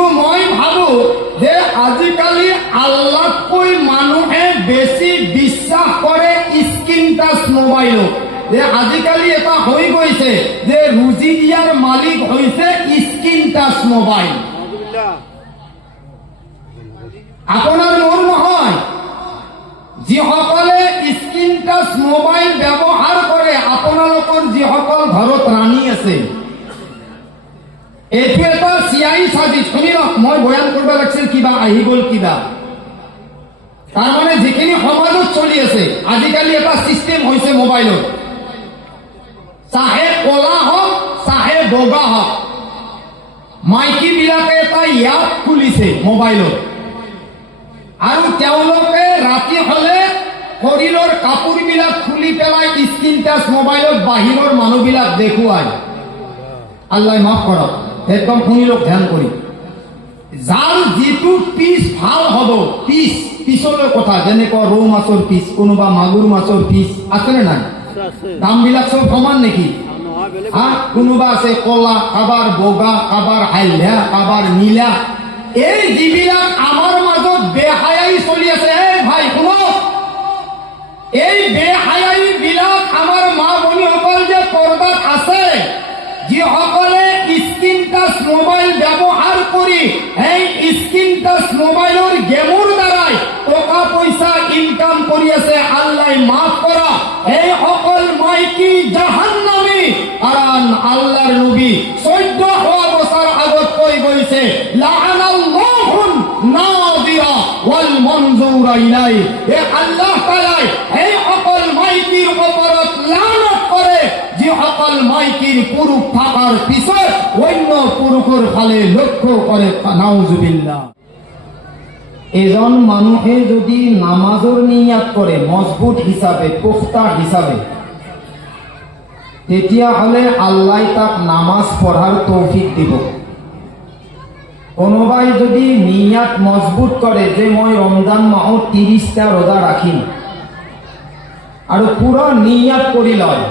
কিন্তু মই ভাবো যে আজিকালি আল্লাহতকৈ মানুহে বেছি বিশ্বাস কৰে স্ক্ৰীন টাচ মোবাইলক। যে আজিকালি এটা হৈ গৈছে যে ৰুজি দিয়াৰ মালিক হৈছে স্ক্ৰীন টাচ মোবাইল। আপোনাৰ মোৰ নহয়, যিসকলে স্ক্ৰীন টাচ মোবাইল ব্যৱহাৰ কৰে, আপোনালোকৰ যিসকল ঘৰত ৰাণী আছে, এইটো এটা চিয়াহী সাজি। শুনি লওক, মই বয়ান কৰিব লাগিছিল, কিবা আহি গ'ল কিবা। তাৰমানে যিখিনি সমাজত চলি আছে আজিকালি এটা চিষ্টেম হৈছে মোবাইলত, চাহে কলা হওক চাহে বগা হওক, মাইকী বিলাকে এটা এপ খুলিছে মোবাইলত, আৰু তেওঁলোকে ৰাতি হলে শৰীৰৰ কাপোৰবিলাক খুলি পেলাই স্ক্ৰীন টাচ মোবাইলত বাহিৰৰ মানুহবিলাক দেখুৱায়। আল্লাহ মাফ কৰক, একদম শুনি লওক ধ্যান কৰি। যাৰ যিটো পিচ ভাল হ'ব, পিছলৈ কথা, যেনেকুৱা ৰৌ মাছৰ পিচ, কোনোবা মাগুৰ মাছৰ পিচ আছেনে নাই? দামবিলাক চব সমান নেকি? কোনোবা আছে কলা, কাবাৰ বগা, কাবাৰ হালধীয়া, কাবাৰ নীলা। এই যিবিলাক আমাৰ মাজত বেহায়াই চলি আছে, ভাই শুনক, এই বেহায়াই বিলাক আমাৰ মা ভনীসকল যে পৰ্দাত আছে, যিসকলে স্ক্ৰীন টাচ মোবাইল ব্যৱহাৰ কৰি এই স্ক্ৰীন টাচ মোবাইলৰ গেমৰ দ্বাৰাই টকা পইচা ইনকাম কৰি আছে, আল্লাহ মাফ কৰা, এই সকল মাইকী জাহান্নামী। কাৰণ আল্লাহৰ নবী 1400 বছৰ আগত কৈ গৈছে, লাআনাল্লাহুন নাদিয়া ওয়াল মনজুৰা ইলাই। এই আল্লাহ তাআলাই এই সকল মাইকীৰ ওপৰত লানত কৰে, যিসকল মাইকীৰ পুৰুষ থাকাৰ পিছত অন্য পুৰুষৰ ফালে লক্ষ্য কৰে। নাউজুবিল্লাহ। এজন মানুহে যদি নামাজৰ নিয়াত কৰে মজবুত হিচাপে, পুখতা হিচাপে, তেতিয়াহ'লে আল্লাহ তাক নামাজ পঢ়াৰ তৌফিক দিব। কোনোবাই যদি নিয়াত মজবুত কৰে যে মই ৰমজান মাহত 30টা ৰোজা ৰাখিম, আৰু পুৰা নিয়াত কৰি লয়,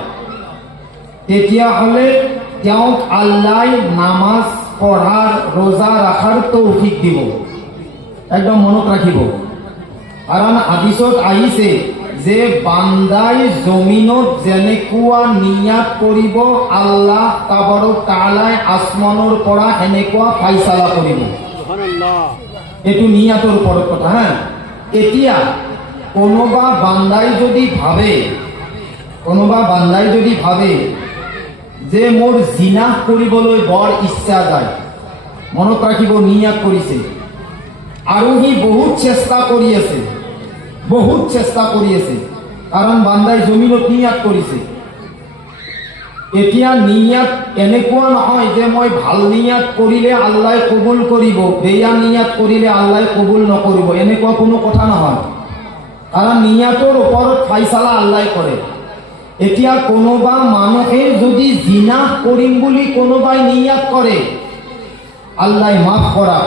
তেতিয়াহ'লে তেওঁক আল্লাহ নামাজ পঢ়াৰ, ৰোজা ৰখাৰ তৌফিক দিব। একদম মনত ৰাখিব, কাৰণ হাদিছত আহিছে যে বান্দাই জমিনত যেনেকুৱা নিয়াত কৰিব, আল্লাহ তাবাৰক তাআলাই আসমানৰ পৰা সেনেকুৱা ফাইসালা কৰিব। এইটো নিয়াতৰ ওপৰত কথা। হা, এতিয়া কোনোবা বান্দাই যদি ভাবে যে মোৰ জিনা কৰিবলৈ বৰ ইচ্ছা যায়, মনত ৰাখিব, নিয়াত কৰিছে, আৰু সি বহুত চেষ্টা কৰি আছে, কাৰণ বান্দাই জমিনত নিয়াত কৰিছে। এতিয়া নিয়াত এনেকুৱা নহয় যে মই ভাল নিয়াত কৰিলে আল্লাহ কবুল কৰিব, বেয়া নিয়াত কৰিলে আল্লাহ কবুল নকৰিব, এনেকুৱা কোনো কথা নহয়, কাৰণ নিয়াতৰ ওপৰত ফাইসালা আল্লাহ কৰে। এতিয়া কোনোবা মানুহে যদি জিনা কৰিম বুলি কোনোবাই নিয়াত কৰে, আল্লাহ মাফ কৰা,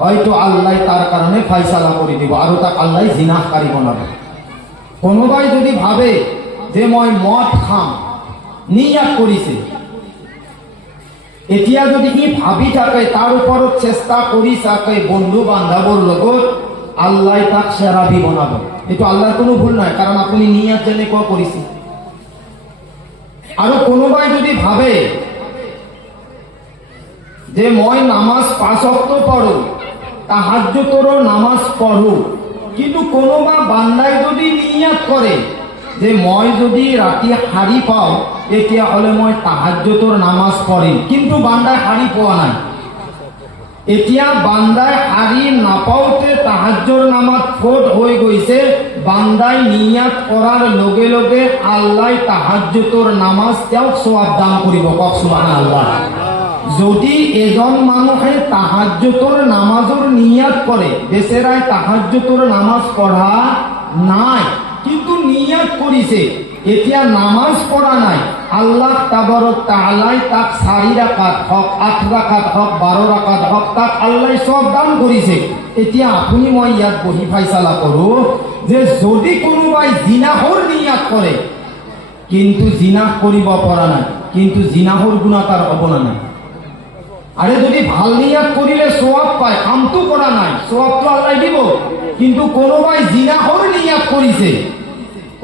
হয়তো আল্লাহ তাৰ কাৰণে ফাইসালা কৰি দিব আৰু তাক আল্লাহ জিনাহকাৰী বনাব। কোনোবাই যদি ভাবে যে মই মদ খাম, নিয়াত কৰিছে, এতিয়া যদি সি ভাবি থাকে, তাৰ ওপৰত চেষ্টা কৰি থাকে বন্ধু বান্ধৱৰ লগত, আল্লাহ তাক চেৰাবি বনাব। এইটো আল্লাহৰ কোনো ভুল নাই, কাৰণ আপুনি নিয়াত যেনেকুৱা কৰিছে। আৰু কোনোবাই যদি ভাবে যে মই নামাজ 5 ওয়াক্ত পঢ়ো, তাহাজ্জুদৰো নামাজ পঢ়ো, কিন্তু কোনোবা বান্দাই যদি নিয়াত কৰে যে মই যদি ৰাতি শাৰী পাওঁ তেতিয়াহ'লে মই তাহাজ্জুদৰ নামাজ পঢ়িম, কিন্তু বান্দাই শাৰী পোৱা নাই, এতিয়া বান্দাই শাৰী নাপাওঁতে তাহাজ্জুদৰ নামাজ ফট হৈ গৈছে, বান্দাই নিয়াত কৰাৰ লগে লগে আল্লাহ তাহাজ্জুদৰ নামাজ তেওঁক সওয়াব দান কৰিব। কওক সুবহানাল্লাহ। যদি এজন মানুহে তাহাজ্জুদৰ নামাজৰ নিয়াত কৰে, বেচেৰাই তাহাজ্জুদৰ নামাজ পঢ়া নাই কিন্তু নিয়াত কৰিছে, এতিয়া নামাজ পঢ়া নাই, আল্লাহ তাবারক তাআলাই তাক 4 রাকাত হক, 8 রাকাত হক, 12 রাকাত হক, তাক আল্লাহ সব দান কৰিছে। এতিয়া আপুনি মই ইয়াত বহি ফাইসালা কৰো যে যদি কোনোবাই জিনাহৰ নিয়াত কৰে কিন্তু জিনাহ কৰিব পৰা নাই, কিন্তু জিনাহৰ গুনাহ তাৰ হ'ব না নাই, আরে যদি ভাল নিয়াত করিলে সোয়াব পায়, কামতো করা নাই, সোয়াব তো আল্লাহ দিব। কিন্তু কোনোবাই জিনাহর নিয়াত করিছে,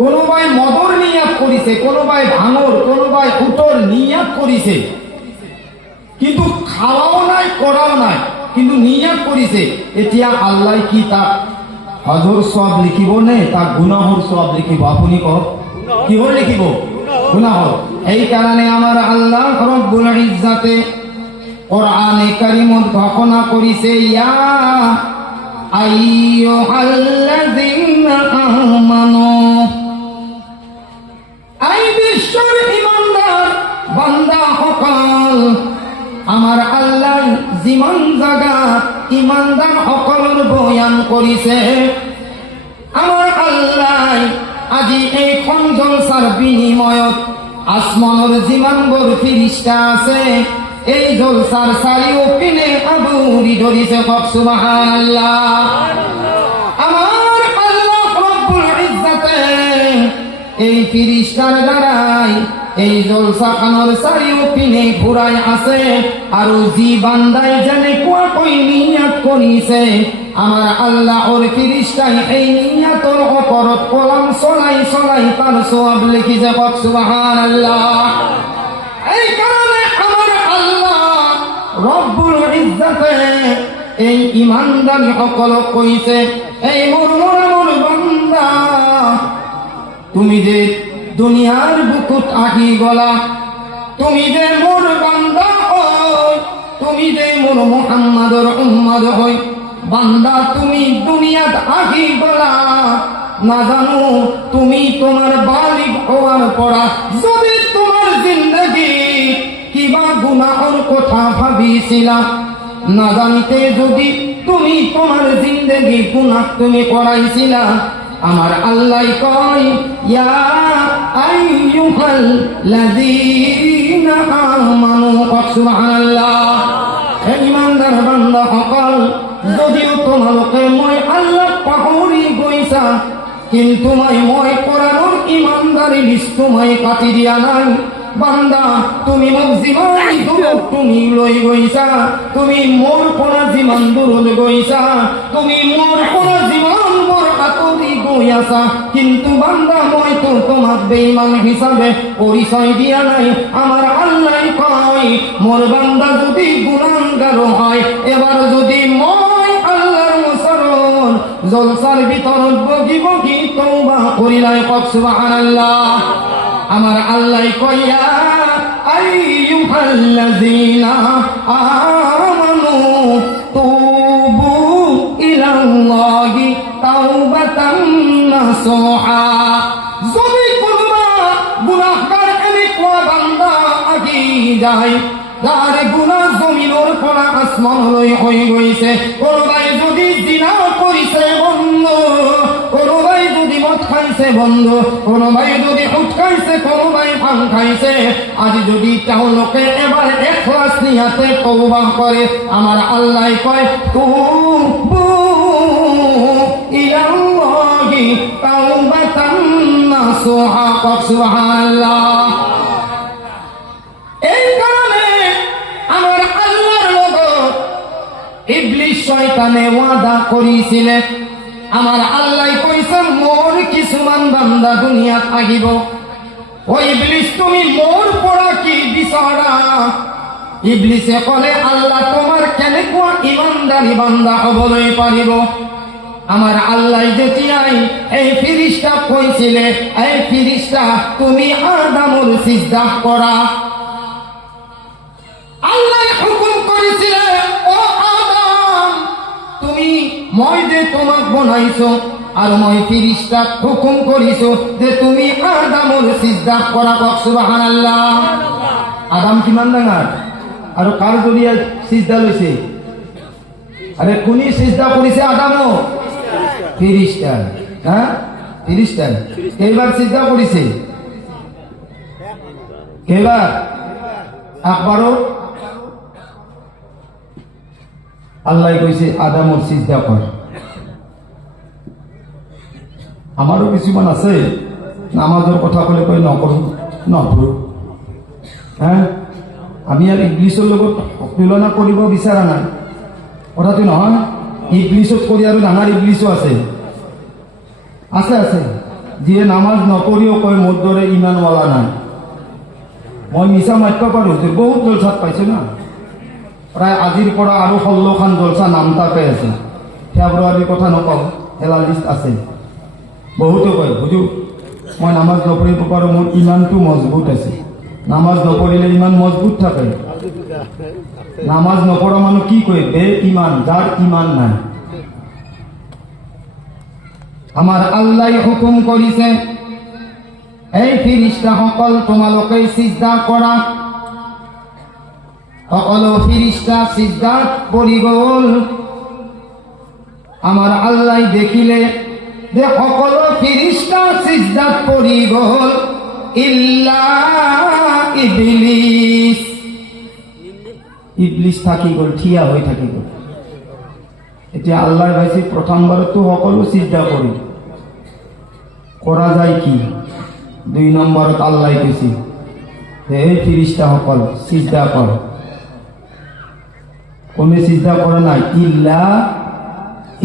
কোনোবাই মদর নিয়াত করিছে, কোনোবাই ভাঙর, কোনোবাই উটর নিয়াত করিছে, কিন্তু খাওয়াও নাই করাও নাই, কিন্তু নিয়াত করিছে। এতিয়া আল্লাহ কি তাক হজর সব লিখিব নে তাক গুনাহর সব লিখিব? আপনি কওক, কিহর লিখিব? গুনাহর। এই কারণে আমার আল্লাহ রব্বুল ইজ্জাতে কোরআনে কারীমত ঘোষণা করিছে, ইয়া আইয়ুহাল্লাযীনা আমানু, এই বিশ্বের ঈমানদার বান্দা সকল, আমার আল্লাহ যিমান জাগাত ঈমানদার সকলৰ বয়ান কৰিছে। আমাৰ আল্লাহ আজি এইখন জলসাৰ বিনিময়ত আসমানৰ যিমানবোৰ ফিৰিষ্টা আছে, এই জলসাৰ চাৰিওপিনে আগুৰি ধৰিছে। কওক সুবহানাল্লাহ। আমাৰ আল্লাহ ৰব্বুল ইজ্জাতে এই ফিৰিস্তাৰ দ্বাৰাই এই জলসাখানোৰ চাৰিওপিনে ঘূৰাই আছে। আৰু যি বান্দাই যেনেকুৱা কৈ নিয়াত কৰিছে, আমাৰ আল্লাহৰ ফিৰিস্তাই এই নিয়াতৰ ওপৰত কলম চলাই চলাই তার সওয়াব লিখিছে। কওক সুবহানাল্লাহ। এই কারণে আমার আল্লাহ রব্বুল ইজ্জাতে এই ইমানদার সকলক কইছে, এই মোর বান্দা, তুমি যে দুনিয়ার বুকুত আহি গলা, তুমি যে মোর বান্দা হই, তুমি যে মোর মুহাম্মাদর উম্মত হই, বান্দা তুমি দুনিয়াত আহি গলা, না জানো তুমি তোমার বালিগ হওয়ার পরা যদি তোমার জিন্দগি কিবা গুনাহর কথা ভাবিছিলা, না জানিতে যদি তুমি তোমার জিন্দগি গুনাহ তুমি করাইছিলা, আমার আল্লাহ কয়, ইয়া আইয়ুহাল লাযীনা আমানু। সুবহানাল্লাহ। হে ঈমানদার বান্দা সকল, যদিও তোমালোকে মই আল্লাহ পাহৰি গৈছা, কিন্তু মই কোৰআনৰ ঈমানদাৰী লিষ্ট মই কাটি দিয়া নাই। বান্দা, তুমি মোক যিমান দূৰত তুমি লৈ গৈছা, তুমি মোৰ পৰা যিমান দূৰত গৈছা, তুমি মোৰ পৰা যিমান বৰ আঁতৰি গৈ আছা, কিন্তু বান্দা মইতো তোমাক বেঈমান হিচাপে পৰিচয় দিয়া নাই। আমাৰ আল্লাহ কয়, মোৰ বান্দা যদি গুনাহগাৰ হয়, এবাৰ যদি মই আল্লাহৰ ওচৰত জলসাৰ ভিতৰত বগি বগি তওবা করিলাই। কওক সুবহানাল্লাহ। আমার আল্লাহ কইয়া আইয়ুহাল্লাযীনা আমানু তুবু ইলাল্লাহি তাওবাতান নাসুহা। যদি কোনোবা গুনাহগার এনেকুৱা বান্দা আহি যায়, যাৰ গুনাহ জমিনৰ পৰা আসমানলৈ হৈ গৈছে, কোনোবাই যদি জিনা কৰিছে বন্ধু, কোনোবাই যদি মদ খাইছে বন্ধু, কোনোবাই যদি উঠ খাইছে, কোনোবাই ভাং খাইছে, আজি যদি তেওঁলোকে এবাৰ এখলাস নিয়াতে তওবা কৰে, আমার আল্লাহ কয়, তুবু ইলাল্লাহি তাওবাতান নাসুহা। সুবহানাল্লাহ। এই কারণে আমার আল্লাহর লগত ইবলিস শয়তানে ওয়াদা করিছিলে। আমার আল্লাহ কইছে, মোর কিছুমান বান্দা দুনিয়াত আহিব, ও ইবলিস তুমি মোর পৰা কি বিচাৰা? ইবলিসে কলে, আল্লাহ তোমাৰ কেনেকুৱা ইমানদাৰি বান্দা হবলৈ পাৰিব? আমার আল্লাহ যেতিয়াই এই ফিরিস্তা কইছিলে, এই ফিরিস্তা তুমি আদমর সিজদা করা। আল্লাহ হুকুম করেছিলে, ও আদম, তুমি মই যে তোমাক বনাইছো, আর মই ফিরিস্তা হুকুম করিছো যে তুমি আদমর সিজদা করা। কওক সুবহানাল্লাহ। আদম কিমান ডাঙৰ আৰু কাৰ জৰিয়াত সিজদা লৈছে? আৰে কোনি সিজদা কৰিছে? আদমো। ফিরিস্তা। হ্যাঁ, ফিরিস্তা। কেইবার সিজদা করিছে? কেইবার? একবারও। আল্লাহ কইছে আদমর সিজদা কর। আমারও কিছুমান আছে নামাজের কথা কলে কই নকৰো নকৰো। হ্যাঁ, আমি আৰ ইংলিশেৰ লগত তুলনা কৰিব বিচৰা নাই। কথাটো নহয় ইবলিছত কৰি আৰু ডাঙৰ ইবলিছো আছে আছে আছে যিয়ে নামাজ নপঢ়িও কয় মোৰ দৰে ইমানৱালা নাই মই মিছা মাতিব পাৰোঁ যে বহুত জলচাত পাইছোঁ না প্ৰায় আজিৰ পৰা আৰু 16খান জলচা নাম তাপে আছে ফেব্ৰুৱাৰীৰ কথা নকওঁ হেলা লিষ্ট আছে বহুতো কয় বুজো মই নামাজ নপঢ়িব পাৰোঁ মোৰ ইমানটো মজবুত আছে নামাজ নপঢ়িলে ইমান মজবুত থাকে নামাজ নপঢ়া মানুহ কি কয় বে ইমান যাৰ ইমান নাই আমাৰ আল্লাহ হুকুম কৰিছে এই ফিৰিষ্টাসকল তোমালোকে সিজদা কৰা সকলো ফিরিস্তা সিজদাত পড়ি গল আমার আল্লাহ দেখিলে যে সকলো ফিরিস্তা সিজদাত পড়ি গল ইল্লা ইবলিস ইবলিস থাকি গল থিয়া হয়ে থাকি গল এতিয়া আল্লাহর ভাইছি প্রথমবার তো সকলো সিজদা করি করা যায় কি 2 নম্বরত আল্লাহ কইছি এই ফিরিস্তা সকল সিজদা কর কোনে সিজদা করে নাই ইল্লা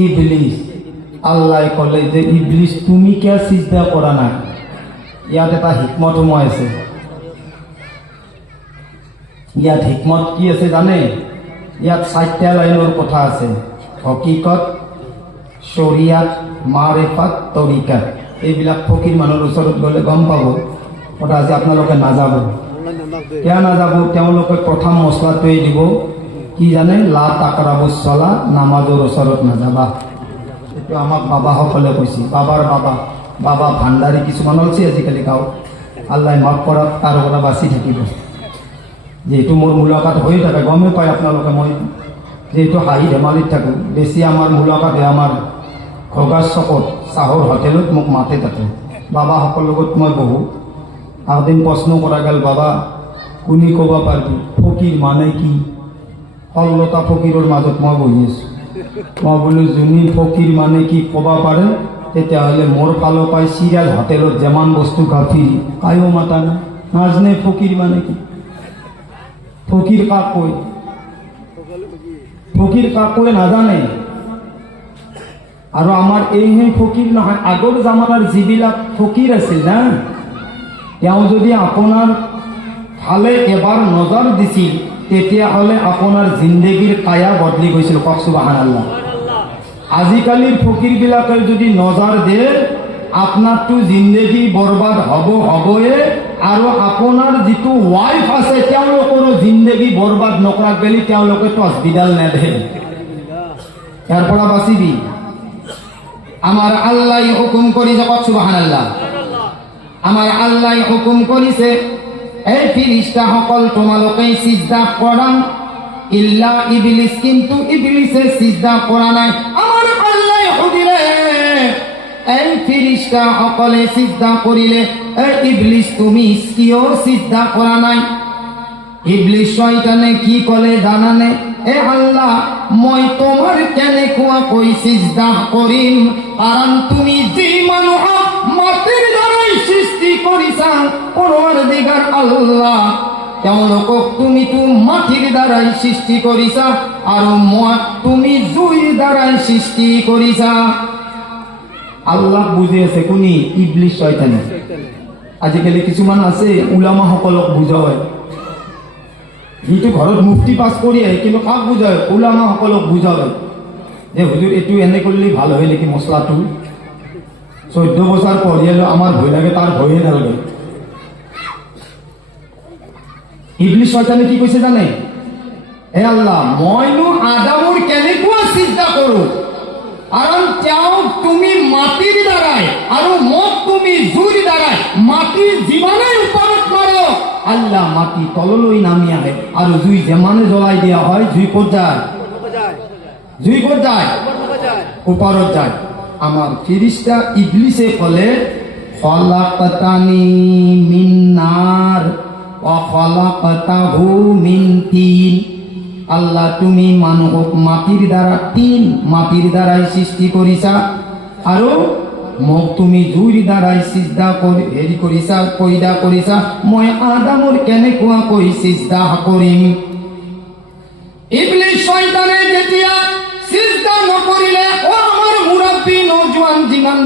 ইবলিস আল্লাহ কলে যে ইবলিস তুমি কে সিজদা করা নাই ইয়াত এটা হিকমত মই আছে ইয়াত হিকমত কি আছে জানে ইয়াত 60টা লাইনৰ কথা আছে হকিকত শৰিয়াত মাৰিফাত তৰিকা এইবিলাক ফকিৰ মানুহৰ ওচৰত গলে গম পাব কথা আছে আপোনালোকে নাযাব কিয় নাযাব তেওঁলোকে প্ৰথম মছলাটোৱে দিব কি জানে লা তাকৰাবুস সালাহ নামাজৰ ওচৰত নাযাবা এইটো আমাক বাবাসকলে কৈছে বাবাৰ বাবা ভাণ্ডাৰী কিছুমান হৈছে আজিকালি গাঁও আল্লাহ মাফ কৰক তাৰ পৰা বাচি থাকিব যেহেতু মোৰ মুলাকাত হৈ থাকে গমে পায় আপোনালোকে মই যেহেতু হাঁহি ধেমালিত থাকোঁ বেছি আমাৰ মুলাকাত হয় আমাৰ ঘগাৰ চকত চাহৰ হোটেলত মোক মাতে তাতে বাবাসকলৰ লগত মই বহোঁ আগদিন প্ৰশ্ন কৰা গ'ল বাবা কোনে ক'ব পাৰিবি ফকীৰ মানে কি 16টা ফকীৰৰ মাজত মই বহি আছোঁ মই বোলো যোনী ফকীৰ মানে কি ক'ব পাৰে তেতিয়াহ'লে মোৰ ফালৰ পৰাই চিৰিয়াল হোটেলত যিমান বস্তু গাফিৰি কায়ো মাতা নাই নাজনে ফকীৰ মানে কি ফকীৰ কাক কয় ফকীৰ কাক কয় নাজানে আৰু আমাৰ এইহে ফকীৰ নহয় আগৰ জামানাৰ যিবিলাক ফকীৰ আছিল না তেওঁ যদি আপোনাৰ ফালে এবাৰ নজৰ দিছিল তেতিয়াহ'লে আপোনাৰ জিন্দগীৰ কায়া বদলি গৈছিল কওক সুবহানাল্লাহ আজিকালিৰ ফকীৰবিলাকে যদি নজৰ দিয়ে আপোনাৰতো জিন্দগী বৰবাদ হ'বয়ে আৰু আপোনাৰ যিটো ৱাইফ আছে তেওঁলোকৰো জিন্দগী বৰবাদ নকৰাক গেলি তেওঁলোকে তসবিদাল নেদে ইয়াৰ পৰা বাচিবি আমার আল্লাহ হুকুম করিছে কওক সুবহানাল্লাহ আমার আল্লাহ হুকুম করিছে এই ফিরিস্তা সকল তোমালোকে সিজদা করা ইল্লা ইবলিস কিন্তু ইবলিসে সিজদা করা নাই আমার আল্লাহ হুদিলে এই ফিরিস্তা সকলে সিজদা করিলে এই ইবলিস তুমি কিও সিজদা করা নাই ইবলিস শয়তানে কি কলে জানানে এ আল্লাহ মই তোমার কেনে কোয়া কই সিজদা করিম কারণ তুমি যে মানুষ মাটির দ্বারাই সৃষ্টি করিছা পরওয়ারদিগার আল্লাহ তেওঁলোকক তুমি তো মাটির দ্বারাই সৃষ্টি করিছা আর তুমি জুইর দ্বারাই সৃষ্টি করিছা আল্লাহ বুঝে আছে কোনি ইবলিস শয়তানে আজিকালি কিছুমান আছে উলামা সকলক বুজায় যিটো ঘৰত মুফতি পাছ কৰি আহে কিন্তু কাক বুজায় উলামা সকলক বুজায় যে হুজুৰ এইটো এনে কৰিলে ভাল হয় নেকি মছলাটো 14 বছৰ পঢ়িয়ালো আমাৰ ভয় লাগে তাৰ ভয়ে নালাগে ইবলিস শয়তানে কি কৈছে জানে হে আল্লাহ মইনো আদামৰ কেনেকুৱা চিন্তা কৰোঁ কাৰণ তেওঁক তুমি মাটিৰ দ্বাৰাই আৰু মোক তুমি জুইৰ দ্বাৰাই মাটিৰ যিমানেই ওপৰত মাৰো আল্লাহ মাটি তললৈ নামি আহে আৰু জুই যেমানে জ্বলাই দিয়া হয় জুই ক'ত যায় ওপৰত যায় আমার ফিরিস্তা ইবলিসে কলে খলাকতানি মিন নার ওয়া খলাকতাহু মিন তিন আল্লাহ তুমি মানুহক মাটির দ্বারাই সৃষ্টি করিছা আৰু মোক তুমি জুইৰ দ্বাৰাই সিজদা কৰিছা পয়দা কৰিছা মই আদামৰ কেনেকুৱা কৈ সিজদা কৰিম ইবলিস শয়তানে যেতিয়া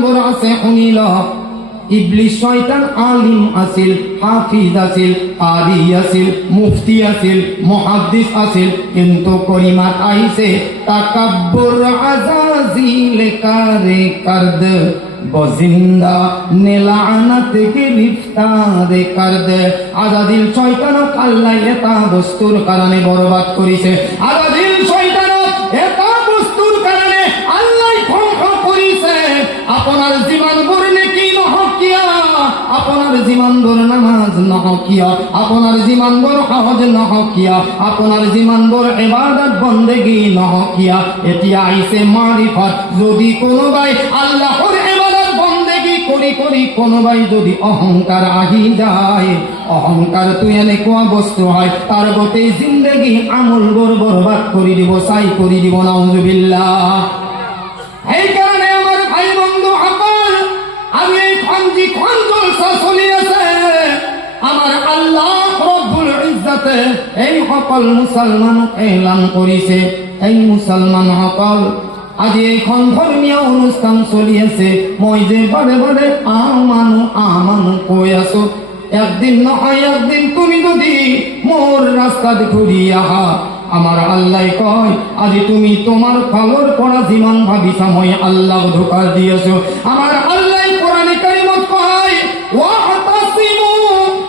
বোৰ আছে শুনি ল ইবলিস শয়তান আলিম আছিল, হাফিজ আছিল, কারি আছিল, মুফতি আছিল, মুহাদ্দিস আছিল, কিন্তু করিমাত আইছে তাকাব্বুর আজাজিল কারে করদ বজিন্দা নেলানাত গিরফতার করদ। আজাদিল শয়তানক আল্লাহ এটা বস্তুর কারণে বরবাদ করিছে, আজাদিল শয়তানক এটা বস্তুর কারণে আল্লাহ ধ্বংস করিছে। আপনার জীবন ভর নেকি নহকিয়া, আপনার জীবন ভর নামাজ নহকিয়া, আপনার জীবন ভর হজ নহকিয়া, আপনার জীবন ভর ইবাদত বন্দেগী নহকিয়া। এতিয়া আইছে মারিফত। যদি কোনোবাই আল্লাহর ইবাদত বন্দেগী করি করি কোনোবাই যদি অহংকার আহি যায়, অহংকার তুই এনেকুৱা বস্তু হয় তাৰ গোটেই জিন্দগি আমল বোৰ বৰবাদ কৰি দিব, চাই কৰি দিব। নাউজুবিল্লাহ। এই কারণে আমার ভাই বন্ধু সকল, আমি এইখন যিখন জলসা চলি আছে, আমার আল্লাহ রব্বুল ইজ্জতে এই সকল মুসলমানক এলান কৰিছে, এই মুসলমান সকল আজি এইখন ধৰ্মীয় অনুষ্ঠান চলি আছে, মই যে বাৰে বাৰে আমানো কৈ আছো, একদিন নহয় একদিন তুমি যদি মোর রাস্তাত ঘুরি আহা, আমার আল্লাহ কয় আজি তুমি তোমার ফলর পড়া জীবন ভাবিছা মই আল্লাহ ধোকা দিয়েছো। আমার আল্লাহ কোরআনে কারিমত কয় ওয়াতাসিমু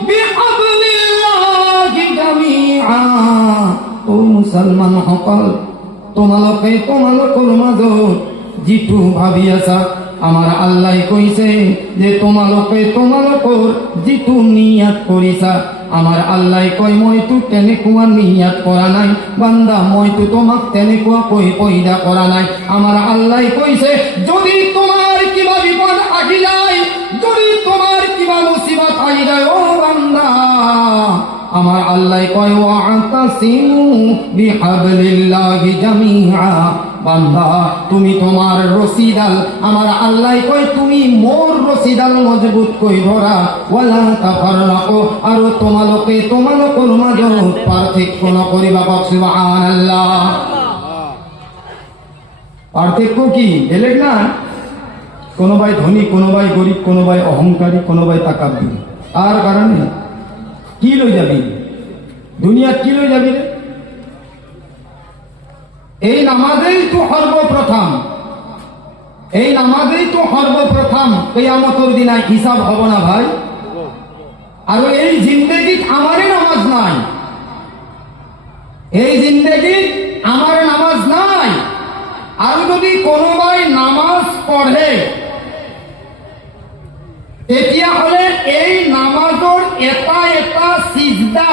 বিহাবলিল্লাহি জামিআ। ও মুসলমান সকল, তোমালোকৰ মাজত যিটো ভাবি আছা, আমাৰ আল্লাহ কইছে যে তোমালোকৰ যিটো নিয়াত কৰিছা, আমাৰ আল্লাহ কয় মইতো তেনেকুৱা নিয়াত কৰা নাই বান্দা, মইতো তোমাক তেনেকুৱা কৈ পয়দা কৰা নাই। আমার আল্লাহ কইছে যদি তোমার কিবা বিপদ আহি যায়, যদি তোমার কিবা মুসিবত আহি যায় ও বান্দা, আমার আল্লাহ কয় ওয়াতাসিমু বিহাবলিল্লাহি জামিআ। বান্দা তুমি তোমার রশিদাল, আমার আল্লাহ কয় তুমি মোর রশিদাল মজবুত কই ধরা, ওয়ালা তাফাররাকু, আর তোমালোকৰ মাজত পাৰ্থক্য নকৰিবা। সুবহানাল্লাহ। পার্থক্য কি? বেলেগ না। কোনোবাই ধনী, কোনোবাই গরিব, কোনোবাই অহংকারী, কোনোবাই তাকাব্বুর। আর কারণে কি লৈ যাবি দুনিয়াত, কি লৈ যাবি? এই নামাজেই তো সর্বপ্রথম, এই নামাজেই তো সর্বপ্রথম। কিয়ামতের দিনা হিসাব হব না ভাই? আর এই জিন্দেগিত আমারে নামাজ নাই, এই জিন্দেগিত আমার নামাজ নাই। আর যদি কোনোবাই নামাজ পড়ে তেতিয়া হলে এই নামাজৰ এটা এটা সিজদা,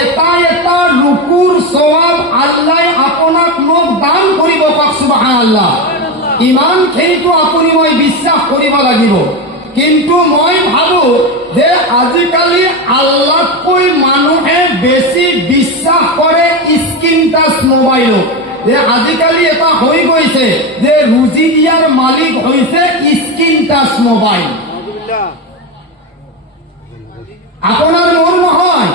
এটা ৰুকুৰ সওয়াব আল্লাহ আপোনাক মোক দান কৰিব। পাক সুবহানাল্লাহ। ইমান খেইটো আপুনি মই বিশ্বাস কৰিব লাগিব। কিন্তু মই ভাবো যে আজিকালি আল্লাহতকৈ মানুহে বেছি বিশ্বাস কৰে স্ক্রিন টাচ মোবাইলক। যে আজিকালি এটা হৈ গৈছে যে রুজি দিয়ার মালিক হৈছে স্ক্রিন টাচ মোবাইল। আপনার মন নহয়,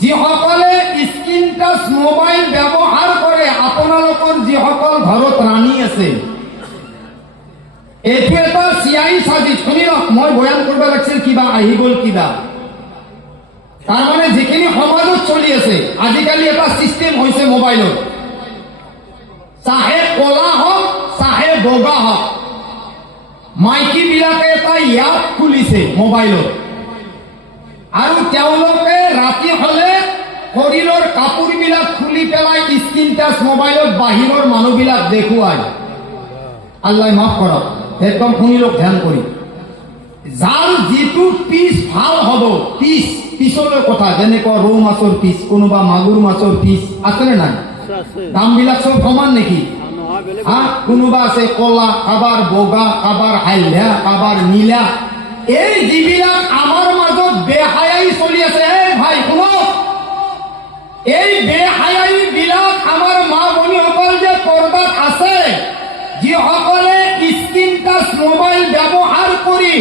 যিসকলে স্ক্রিন টাচ মোবাইল ব্যবহার করে, আপোনালোকৰ যিসকল ঘৰত ৰাণী আছে, এইটো এটা চিয়াই সাজিশ। শুনি লওক, মই বয়ান কৰিব লাগিছিল কিবা আহি গল কিবা। তাৰ মানে যিখিনি সমাজত চলি আছে আজিকালি এটা চিষ্টেম হৈছে মোবাইলত, চাহে কলা হওক চাহে বগা হওক, মাইকী বিলাকে এটা ইয়াত খুলিছে মোবাইলত, আৰু তেওঁলোকে ৰাতি হলে শৰীৰৰ কাপোৰ বিলাক খুলি পেলাই স্ক্ৰিন টাচ মোবাইলত বাহিৰৰ মানুহবিলাক দেখুৱায়। আল্লাহ মাফ কৰক, একদম শুনি লওক ধ্যান কৰি। যাৰ যিটো পিচ ভাল হব, পিছলৈ কথা, যেনেকুৱা ৰৌ মাছৰ পিচ, কোনোবা মাগুৰ মাছৰ পিচ আছেনে নাই? দাম বিলাক চব সমান নেকি? কোনোবা আছে কলা, কাবাৰ বগা, কাবাৰ হালধীয়া, কাবাৰ নীলা। এই যিবিলাক আমাৰ মাজত বেহায়াই চলি আছে, এই ভাই শুনক, এই বেহায়াই বিলাক আমাৰ মা ভনীসকল যে পৰ্দাত আছে, যিসকলে স্ক্ৰিন টাচ মোবাইল ব্যবহাৰ কৰি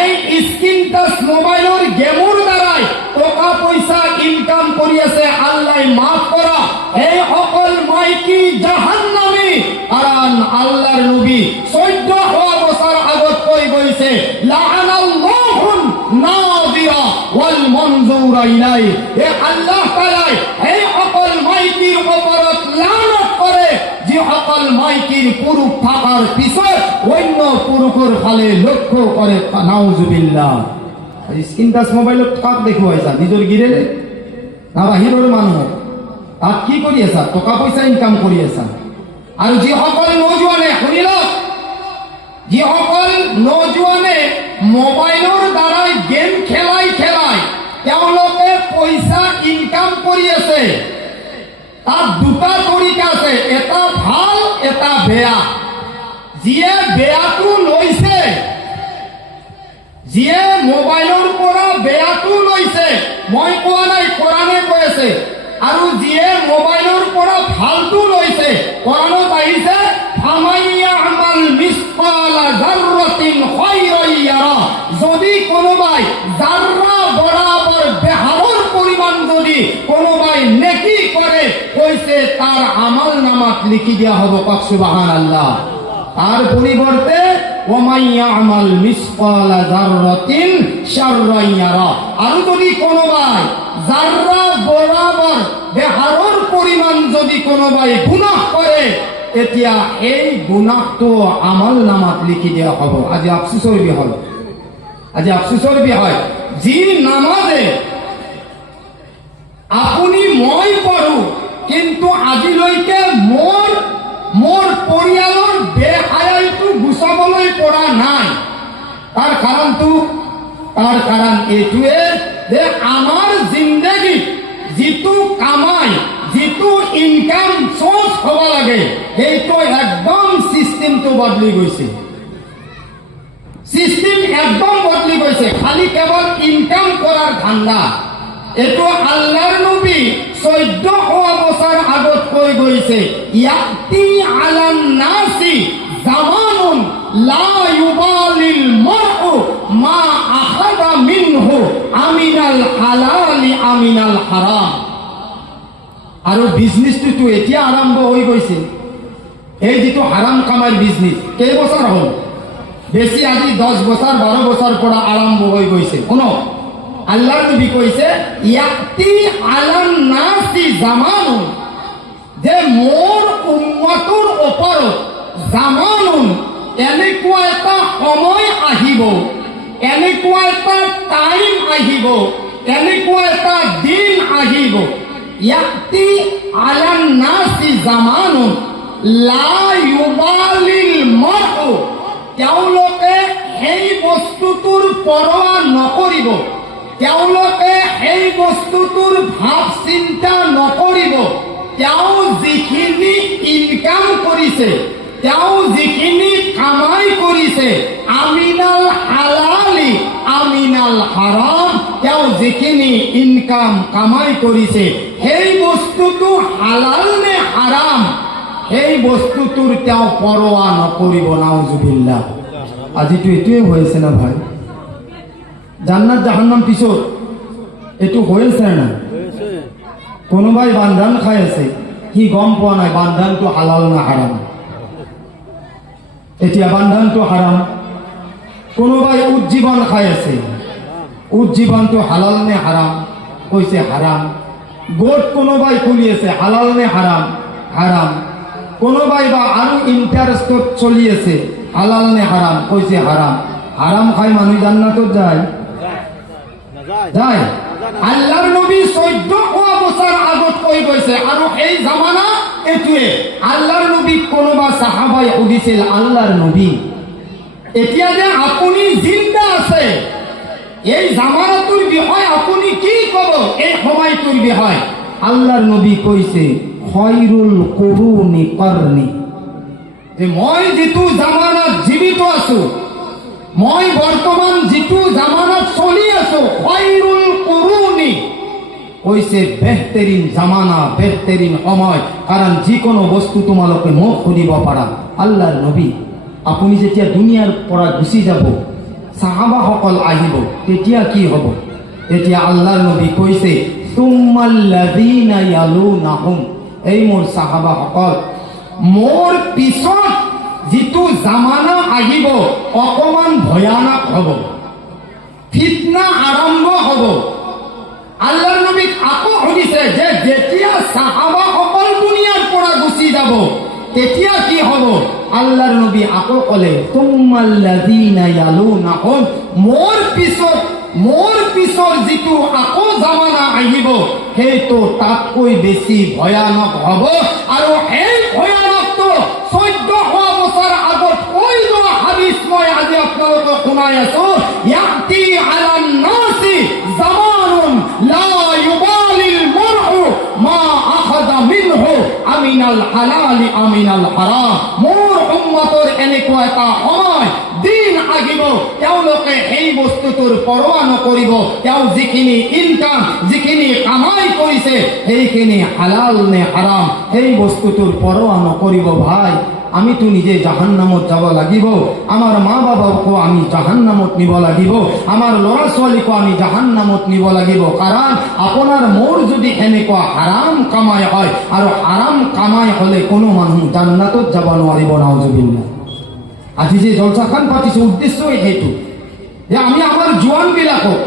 এই স্ক্ৰিন টাচ মোবাইলৰ গেমৰ দ্বাৰাই টকা পইচা ইনকাম কৰি আছে, আল্লাহ মাফ কৰা। এই সকল মাইকী জাহান্নামী। কাৰণ আল্লাহৰ নবী 14 বছৰ ইলাইহি, হে আল্লাহ তাআলা এই অকল মাইকিৰ ওপৰত লানত কৰে যি অকল মাইকিৰ পুৰুষ থাকাৰ পিছত অন্য পুৰুষৰ ফালে লক্ষ্য কৰে। নাউজুবিল্লাহ। স্ক্ৰীন টাচ মোবাইলত কাক দেখুৱাইছা? নিজৰ গিৰেৰে না বাহিৰৰ মানুহ? তাত কি কৰি আছা? টকা পইচা ইনকাম কৰি আছা। আৰু যিসকল নৌজোৱানে শুনি লওক, যিসকল নৌজোৱানে মোবাইলৰ দ্বাৰাই গেম খেলাই তেওঁলোকে পইচা ইনকাম কৰি আছে, তাত দুটা তৰিকা আছে, এটা ভাল এটা বেয়া। যিয়ে বেয়াটো লৈছে, যিয়ে মোবাইলৰ পৰা বেয়াটো লৈছে, মই কোৱা নাই, কোৰাণে কৈ আছে, আৰু যিয়ে মোবাইলৰ পৰা ভালটো লৈছে, কোৰাণত আহিছে ফামাইয়ামাল মিসকালা যাৰৰাতিন খায়ৰান ইয়াৰা, যদি কোনোবাই জাৰৰা বৰাবৰ বেহাৰৰ পৰিমাণ যদি কোনোবাই নেকি কৰে, কৈছে তাৰ আমল নামাত লিখি দিয়া হ'ব। কক সুবহানাল্লাহ। তার পরিবর্তে ওয়ামাইয়ামাল মিসকালা যাররাতিন শাররান ইয়ারা, আর যদি কোনোবাই জাররা বরাবর বেহাৰৰ পৰিমাণ যদি কোনোবাই গুনাহ কৰে, এতিয়া এই গুনাহটো আমল নামাত লিখি দিয়া হ'ব। আজি আফসোসৰ বিষয়, আজি আফসোসৰ বিষয়, যি নামাজে আপুনি মই পঢ়ো কিন্তু আজিলৈকে মোৰ পৰিয়ালৰ বেহায়াইটো গুচাবলৈ পৰা নাই। তাৰ কাৰণ এইটোৱে যে আমাৰ জিন্দগীত যিটো কামাই, যিটো ইনকাম সোর্স হ'ব লাগে, সেইটো একদম সিস্টেমটো বদলি গৈছে। সিস্টেম একদম বদলি গৈছে, খালি কেৱল ইনকাম কৰাৰ ধান্দা। এইটো আল্লাহৰ নবী 1400 বছৰ আগত কৈ গৈছে, ইয়াতি আলান নাসি জামানুন লা ইউবালিল মাৰউ মা আখাদা মিনহু আমিনাল হালালি আমিনাল হাৰাম। আৰু বিজনেছটো এতিয়া আৰম্ভ হৈ গৈছে। এই যিটো হাৰাম কামাইৰ বিজনেছ কেইবছৰ হ'ল? বেছি আজি 10 বছৰ 12 বছৰ পৰা আৰম্ভ হৈ গৈছে। শুনক, আল্লাহৰ নবী কৈছে ইয়াতি আলান নাসি জামানুন, যে মোৰ উম্মতৰ ওপৰত জামানুন, এনেকুৱা এটা সময় আহিব, এনেকুৱা এটা টাইম আহিব, এনেকুৱা এটা দিন আহিব, ইয়াতি আলান নাসি জামানুন লা ইউবালিল মাৰউ, তেওঁলোকে সেই বস্তুটোৰ পৰৱা নকৰিব, তেওঁলোকে সেই বস্তুটোৰ ভাৱ চিন্তা নকৰিব, তেওঁ যিখিনি ইনকাম কৰিছে, তেওঁ যিখিনি কামাই কৰিছে, আমিনাল হালালি আমিনাল হাৰাম, তেওঁ যিখিনি ইনকাম কামাই কৰিছে, সেই বস্তুটো হালাল নে হাৰাম, সেই বস্তুটোৰ তেওঁ পৰৱা নকৰিব। নাউজুবিল্লাহ। আজিতো এইটোৱে হৈছে না ভাই? জান্নাত জাহান্নাম পিছত এইটো হৈছে না? কোনোবাই বান্ধান খাই আছে, সি গম পোৱা নাই বান্ধানটো হালাল না হাৰাম। এতিয়া বান্ধানটো হাৰাম। কোনোবাই উজ্জীৱন খাই আছে, উজ্জীৱনটো হালাল নে হারাম? কৈছে হারাম। গোট কোনোবাই খুলি আছে, হালাল নে হারাম? হারাম। কোনোবাই বা আৰু ইন্টাৰেস্টত চলি আছে, হালাল নে হাৰাম? কৈছে হাৰাম। হাৰাম খাই মানুহ জান্নাতত যায়? যায়। আল্লাহৰ নবী 1400 বছৰ আগত কৈ গৈছে, আৰু এই জামানা এইটোৱে। আল্লাহৰ নবী কোনোবা সাহাবাই সুধিছিল, আল্লাহৰ নবী এতিয়া যে আপুনি জিন্দা আছে, এই জামানাটোৰ বিষয়ে আপুনি কি ক'ব? এই সময়টোৰ বিষয়ে আল্লাহৰ নবী কৈছে, খয়ৰুল কুৰুনি কৰনি, যে মই যিটো জামানাত জীৱিত আছো, মই বৰ্তমান যিটো জামানাত চলি আছো, খয়ৰুল কুৰুনি কৈছে বেহতৰিন জামানা, বেহতৰিন সময়। কাৰণ যিকোনো বস্তু তোমালোকে মোক সুধিব পাৰা। আল্লাহৰ নবী আপুনি যেতিয়া দুনিয়াৰ পৰা গুচি যাব, সাহাবাসকল আহিব, তেতিয়া কি হ'ব? তেতিয়া আল্লাহৰ নবী কৈছে সুম্মাল্লাযীনা ইয়ালুনাহুম, এই মোৰ সাহাবাসকল, মোৰ পিছত যিটো জামানা আহিব অকমান ভয়ানক হ'ব, ফিতনা আৰম্ভ হ'ব। আল্লাহৰ নবীক আকৌ সুধিছে যে যেতিয়া সাহাবাসকল দুনিয়াৰ পৰা গুচি যাব তেতিয়া কি হ'ব? আল্লাহৰ নবী আকৌ ক'লে তুম্মাল্লাযীনা ইয়ালুনাহুম, মোৰ পিছৰ যিটো আকৌ জামানা আহিব সেইটো তাতকৈ বেছি ভয়ানক হ'ব। আৰু এই ভয়ানকটো 1400 বছৰ আগত কৈ যোৱা হাদিছ মই আজি আপোনালোকক শুনাই আছো। ইয়াতি আলান নাসি জামানুন লা ইউবালিল মাৰউ মা আখাযা মিনহু আমিনাল হালালি আমিনাল হাৰাম। মোৰ উম্মতৰ এনেকুৱা এটা সময় দিন আহিব তেওঁলোকে এই বস্তুটোৰ পৰৱা নকৰিব। তেওঁ যিখিনি ইনকাম যিখিনি কামাই কৰিছে সেইখিনি হালাল নে হাৰাম সেই বস্তুটোৰ পৰৱা নকৰিব। ভাই, আমিতো নিজে জাহান্নামত যাব লাগিব, আমাৰ মা বাবাকো আমি জাহান্নামত নিব লাগিব, আমাৰ ল'ৰা ছোৱালীকো আমি জাহান্নামত নিব লাগিব। কাৰণ আপোনাৰ মোৰ যদি এনেকুৱা হাৰাম কামাই হয় আৰু হাৰাম কামাই হলে কোনো মানুহ জান্নাতত যাব নোৱাৰিব। নাউজুবিল্লাহ। আজি যে জলসাখান পাতিছো উদ্দেশ্যই সেইটো যে আমি আমাৰ জোৱানবিলাকক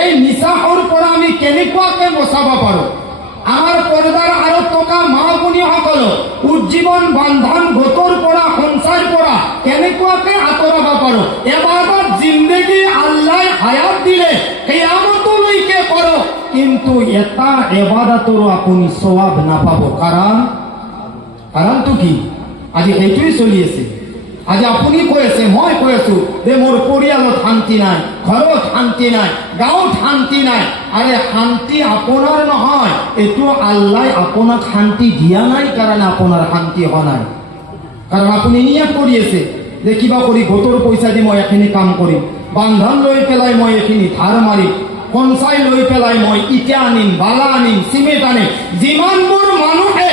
এই নিচাহৰ পৰা আমি কেনেকুৱাকে বচাব পাৰো, আমাৰ পৰ্দাৰ আঁৰত থকা মা ভনীসকলক উজ্জীৱন বান্ধন গোটৰ পৰা সঞ্চাৰ পৰা কেনেকুৱাকে আঁতৰাব পাৰো। এবাদত জিন্দগী আল্লাহ হায়াত দিলে কিয়ামতলৈকে কৰক, কিন্তু এটা এবাদতৰো আপুনি সওয়াব নাপাব। কাৰণটো কি? আজি সেইটোৱে চলি আছে। আজি আপুনি কৈ আছে, মই কৈ আছো যে মোৰ পৰিয়ালত শান্তি নাই, ঘৰত শান্তি নাই, গাঁৱত শান্তি নাই। আৰে শান্তি আপোনাৰ নহয়, এইটো আল্লাহ আপোনাক শান্তি দিয়া নাই কাৰণে আপোনাৰ শান্তি হোৱা নাই। কাৰণ আপুনি নিয়ত কৰি আছে যে কিবা কৰি গোটৰ পইচা দি মই এইখিনি কাম কৰিম, বান্ধন লৈ পেলাই মই এইখিনি ধাৰ মাৰিম, সঞ্চয় লৈ পেলাই মই ইটা আনিম, বালা আনিম, চিমেণ্ট আনিম। যিমানবোৰ মানুহে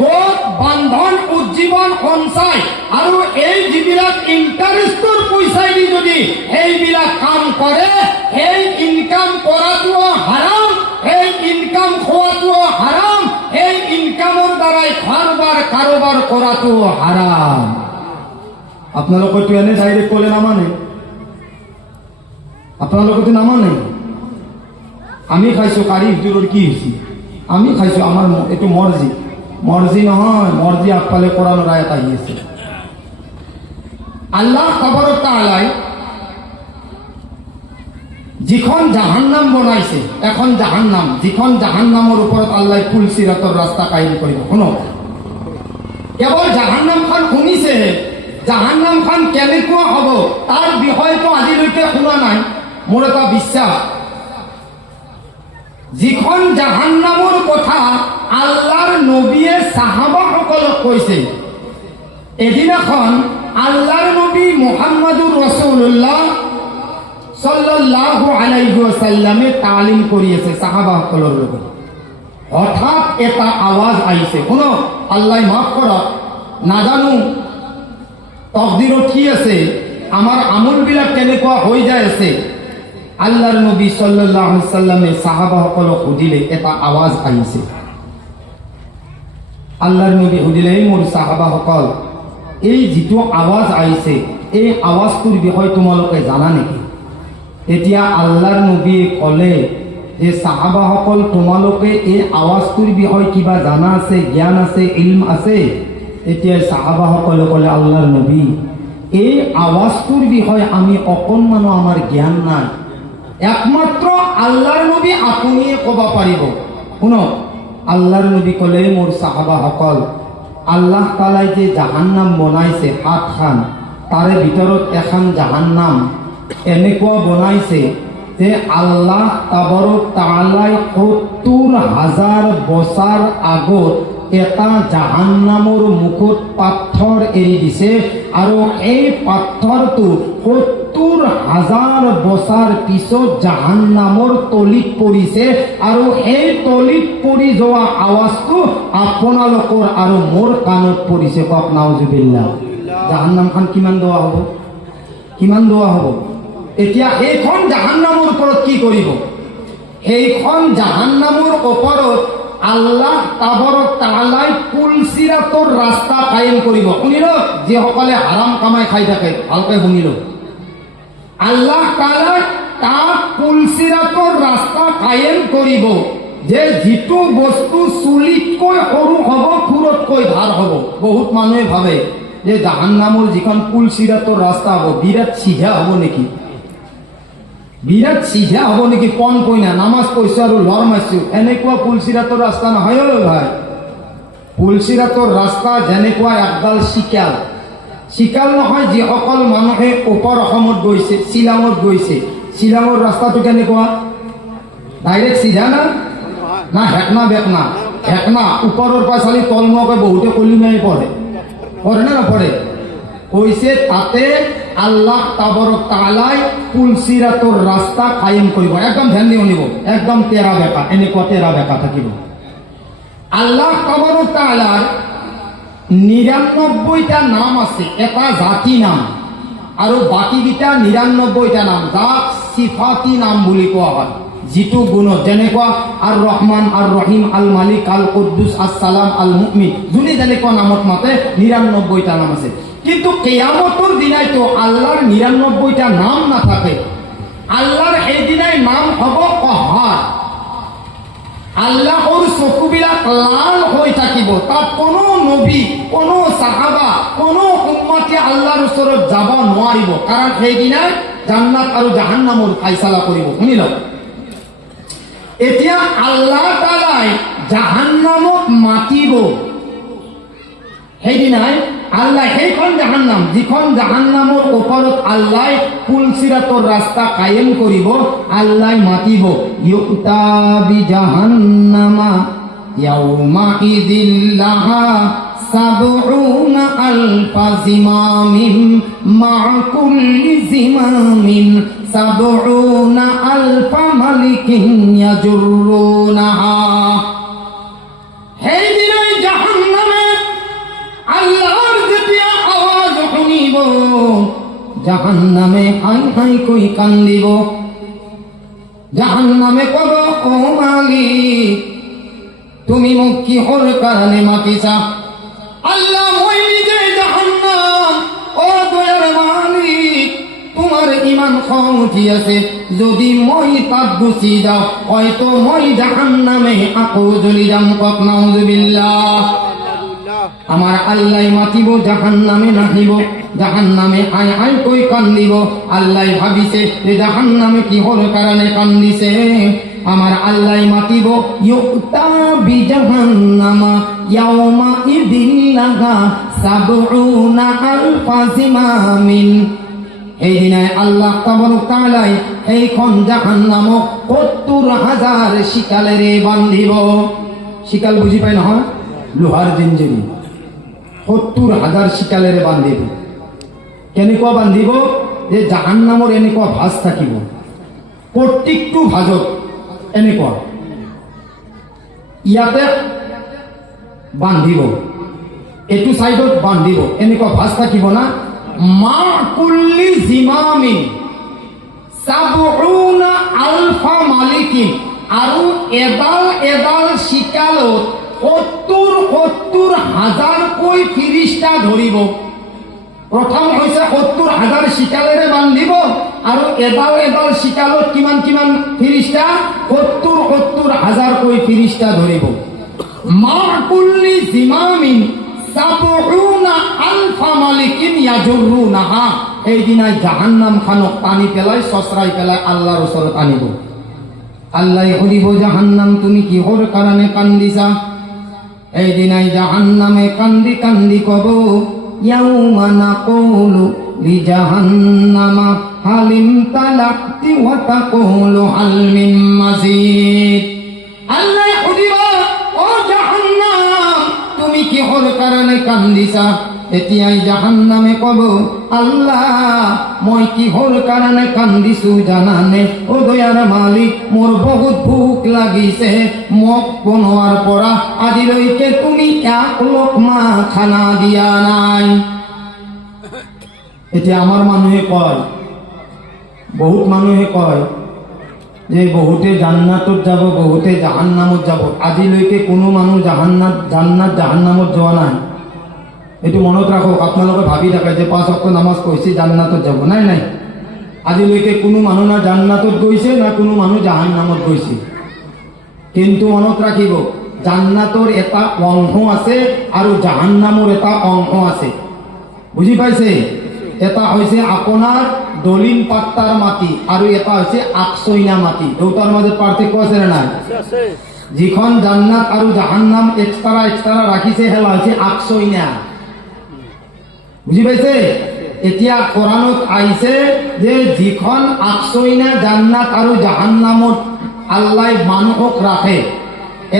গোট বান্ধন উজ্জীৱন সঞ্চয় আৰু এই যিবিলাক ইণ্টাৰেষ্টৰ পইচাই দি যদি সেইবিলাক কাম কৰে, সেই ইনকাম কৰাটো হাৰাম, সেই ইনকাম খোৱাটো হাৰাম, সেই ইনকামৰ দ্বাৰাই কাৰোবাৰ কৰাটো হাৰাম। আপোনালোকতো এনে ডাইৰেক্ট ক'লে নামানে, আপোনালোকতো নামানে। আমি খাইছো কাৰী হুজুৰৰ কি হৈছে, আমি খাইছো, আমাৰ এইটো মৰ্জি নহয়, মৰ্জি আগফালে কোৰাণৰ আয়াত আহি আছে। আল্লাহ তাবাৰক তাআলাই যিখন জাহান্নাম বনাইছে, এখন জাহান্নাম, যিখন জাহান্নামৰ ওপৰত আল্লাহ ফুলচিৰাতৰ ৰাস্তা কায়েম কৰিব। শুনক, কেৱল জাহান্নামখন শুনিছে, জাহান্নামখন কেনেকুৱা হ'ব তাৰ বিষয়টো আজিলৈকে শুনা নাই। মোৰ এটা বিশ্বাস, যিখন জাহান্নামৰ কথা আল্লাহৰ নবীয়ে সাহাবাসকলক কৈছে, এদিনাখন আল্লাহৰ নবী মুহাম্মাদুৰ ৰাসূলুল্লাহ সাল্লাল্লাহু আলাইহি ওয়াসাল্লামে তালিম কৰি আছে সাহাবাসকলৰ লগত। হঠাৎ এটা আৱাজ আহিছে, শুনো, আল্লাহ মাফ কৰক, নাজানো তকদিৰত কি আছে, আমাৰ আমলবিলাক কেনেকুৱা হৈ যায় আছে। আল্লাহৰ নবী সাল্লাল্লাহু আলাইহি ওয়াসাল্লামে সাহাবাসকলক সুধিলে, এটা আৱাজ আহিছে। আল্লাহৰ নবী সুধিলে, মোৰ সাহাবাসকল, এই যিটো আৱাজ আহিছে এই আৱাজটোৰ বিষয়ে তোমালোকে জানা নেকি? এতিয়া আল্লাহৰ নবীয়ে ক'লে যে সাহাবাসকল, তোমালোকে এই আৱাজটোৰ বিষয়ে কিবা জানা আছে, জ্ঞান আছে, ইলম আছে? এতিয়া সাহাবাসকলে ক'লে, আল্লাহৰ নবী, এই আৱাজটোৰ বিষয়ে আমি অকণমানো আমাৰ জ্ঞান নাই, একমাত্ৰ আল্লাহৰ নবী আপুনিয়ে ক'ব পাৰিব। শুনক, আল্লাহৰ নবী ক'লে, মোৰ সাহাবাসকল, আল্লাহ তাআলাই যে জাহান্নাম বনাইছে 7খান, তাৰে ভিতৰত এখন জাহান্নাম এনেকুৱা বনাইছে যে আল্লাহ তাবাৰক তাআলাই ৭০,০০০ বছৰ আগত এটা জাহান্নামৰ মুখত পাথৰ এৰি দিছে, আৰু এই পাথৰটো ৭০,০০০ বছৰ পিছত জাহান্নামৰ তলিত পৰিছে, আৰু এই তলিত পৰি যোৱা আৱাজটো আপোনালোকৰ আৰু মোৰ কাণত পৰিছে। কওক নাউজুবিল্লাহ। জাহান্নামখন কিমান দোৱা হ'ব, কিমান দোৱা হ'ব? এতিয়া এইখন জাহান্নামৰ ওপৰত কি কৰিব? সেইখন জাহান্নামৰ ওপৰত আল্লাহ তাবাৰক তাআলাই পুলচিৰাতৰ ৰাস্তা কায়েম কৰিব। শুনিল, যিসকলে হাৰাম কামাই খাই থাকে, ভালকে শুনিল, আল্লাহ তাআলাই তাক পুলচিৰাতৰ ৰাস্তা কায়েম কৰিব যে যিটো বস্তু চুলিতকৈ সৰু হ'ব, খুৰতকৈ ধাৰ হ'ব। বহুত মানুহে ভাবে যে জাহান্নামৰ যিখন পুলচিৰাতৰ ৰাস্তা হ'ব বিৰাট চিধা হ'ব নেকি, বিৰাট চিধা হ'ব নেকি, পন পইনা নামাজ পঢ়িছো আৰু লৰ মাৰিছো, এনেকুৱা পুলচিৰাতৰ ৰাস্তা নহয় ঐ ভাই। পুলচিৰাতৰ ৰাস্তা যেনেকুৱা একডাল চিকাল, চিকাল নহয় যিসকল মানুহে ওপৰ অসমত গৈছে, শ্বিলঙত গৈছে, শ্বিলঙৰ ৰাস্তাটো কেনেকুৱা, ডাইৰেক্ট চিধা না না হেকনা বেকনা, হেকনা ওপৰৰ পৰা চালি তলমুৱাকৈ বহুতে কলিমাই পঢ়ে, পঢ়ে না নপঢ়ে, কৈছে তাতে আল্লাহ তাবাৰক তাআলাই পুলচিৰাতৰ ৰাস্তা কায়েম কৰিব। একদম ধ্যান দি শুনিব, একদম তেৰা বেকা, এনেকুৱা তেৰা বেকা থাকিব। আল্লাহ তাবাৰক তাআলাৰ ৯৯টা নাম আছে, এটা জাতি নাম আৰু বাকীকেইটা ৯৯টা নাম, যাক সিফাতি নাম বুলি কোৱা হয়। যিটো গুণত যেনেকুৱা আৰ ৰহমান, আৰ ৰহিম, আল মালিক, আল কুদ্দুছ, আছ সালাম, আল মুমিন, যোনে যেনেকুৱা নামত মাতে ৯৯টা নাম আছে। কিন্তু কিয়ামতৰ দিনাইতো আল্লাহৰ ৯৯টা নাম নাথাকে। আল্লাহৰ সেইদিনাই নাম হ'ব কহার। আল্লাহর চকুবিলাক লাল হৈ থাকিব, তাত কোনো নবী, কোনো সাহাবা, কোনো উম্মতি আল্লাহৰ ওচৰত যাব নোৱাৰিব, কাৰণ সেইদিনাই জান্নাত আৰু জাহান্নামৰ ফাইসালা কৰিব। শুনি লওক, এতিয়া আল্লাহ তাআলাই জাহান্নামক মাতিব। সেইদিনাই আল্লাহ সেইখন জাহান্নাম, যিখন জাহান্নামৰ ওপৰত আল্লাহ পুলচিৰাতৰ ৰাস্তা কায়েম কৰিব, আল্লাহ মাতিব, ইউতা বি জাহান্নামা ইয়াউমা ইদিল্লাহা সাবউনা আলফা জিমামিন মা কুল্লি জিমামিন সাবউনা আলফা মালিকিন ইয়াজুরুনাহা। সেইদিনাই জাহান্নামে আল্লাহর যেতিয়া আওয়াজ শুনিব, জাহান্নামে হাই হাই কই কান্দিব। জাহান্নামে কব, ও মালিক তুমি মোক কিহৰ কাৰণে মাতিছা? আল্লাহ, মই নিজে জাহান্নাম। ও দয়ার মালিক, তোমার ইমান খং উঠি আছে, যদি মই তাত গুচি যাওঁ হয়তো মই জাহান্নামে আকৌ জ্বলি যাম। কক নাউজুবিল্লাহ। আমার আল্লাহ মাতিব, জাহান্নামে নাহিব, জাহান্নামে আই আই কই কান্দিব। আল্লাহ ভাবিছে যে জাহান্নামে কিহৰ কাৰণে কান্দিছে। আমার আল্লাহ মাতিব, ইউতা বি জাহান্নামা ইয়াউমা ইদিল্লাহা সাবউনা আলফা জিমামিন। এই দিনাই আল্লাহ তাবারক তাআলা এইখন জাহান্নামক ৭০,০০০ শিকালেৰে বান্ধিব। শিকাল বুজি পাই নহয়, লোহাৰ জিঞ্জিৰি, ৭০,০০০ শিকালেৰে বান্ধিব। কেনেকুৱা বান্ধিব, যে জাহান্নামৰ এনেকুৱা ভাঁজ থাকিব, প্ৰত্যেকটো ভাঁজত এনেকুৱা ইয়াতে বান্ধিব, এইটো চাইডত বান্ধিব, এনেকুৱা ভাঁজ থাকিব না। মা কুল্লি জিমামিন সাবউনা আলফা মালিকিন, আৰু এডাল এডাল শিকালত ৭০,০০০কৈ ফিৰিষ্টা ধৰিব। প্ৰথম হৈছে ৭০,০০০ শিকালেৰে বান্ধিব, আৰু এডাল এডাল শিকালত কিমান কিমান ফিৰিষ্টা, ৭০,০০০কৈ ফিৰিষ্টা ধৰিব। মা কুল্লি জিমামিন সাবউনা আলফা মালিকিন ইয়াজুৰুনাহা। এই দিনাই জাহান্নাম খানক টানি পেলাই, চচৰাই পেলাই আল্লাহৰ ওচৰত আনিব। আল্লাহ সুধিব, জাহান্নাম তুমি কিহৰ কাৰণে কান্দিছা? এই দিনাই জাহান্নামে কান্দি কান্দি কব, ইয়াউমা নাকুলু লিজাহান্নামা হালিম তালাক্তি ওয়া তাকুলু হাল মিন মাজিদ। আল্লাহ সুধিব, ও জাহান্নাম তুমি কিহৰ কাৰণে কান্দিছা? এতিয়াই জাহান্নামে কব, আল্লাহ মই কিহৰ কাৰণে কান্দিছো জানানে? ও দয়াৰ মালিক, মোৰ বহুত ভোক লাগিছে, মোক বনোৱাৰ পৰা আজিলৈকে তুমি এক লোকমা খানা দিয়া নাই। এতিয়া আমাৰ মানুহে কয়, বহুত মানুহে কয় যে বহুতে জান্নাতত যাব, বহুতে জাহান্নামত যাব। আজিলৈকে কোনো মানুহ জান্নাত জাহান্নামত যোৱা নাই। এইটো মনত ৰাখক, আপোনালোকে ভাবি থাকে যে ৫ ওয়াক্ত নামাজ পঢ়িছে জান্নাতত যাব। নাই নাই, আজিলৈকে কোনো মানুহ না জান্নাতত গৈছে না কোনো মানুহ জাহান্নামত গৈছে। কিন্তু মনত ৰাখিব, জান্নাতৰ এটা অংশ আছে আৰু জাহান্নামৰ এটা অংশ আছে। বুজি পাইছে? এটা হৈছে আপোনাৰ দলিল পাত্তাৰ মাটি আৰু এটা হৈছে আকচৈনা মাটি। দুটাৰ মাজত পাৰ্থক্য আছে নে নাই? যিখন জান্নাত আৰু জাহান্নাম এক্সট্ৰা এক্সট্ৰা ৰাখিছে হেলা হৈছে আকচৈনা। বুজি পাইছে? এতিয়া কোৰআনত আইছে যে যিখন আকচৈনা জান্নাত আৰু জাহান্নামত আল্লাহ মানুহক ৰাখে,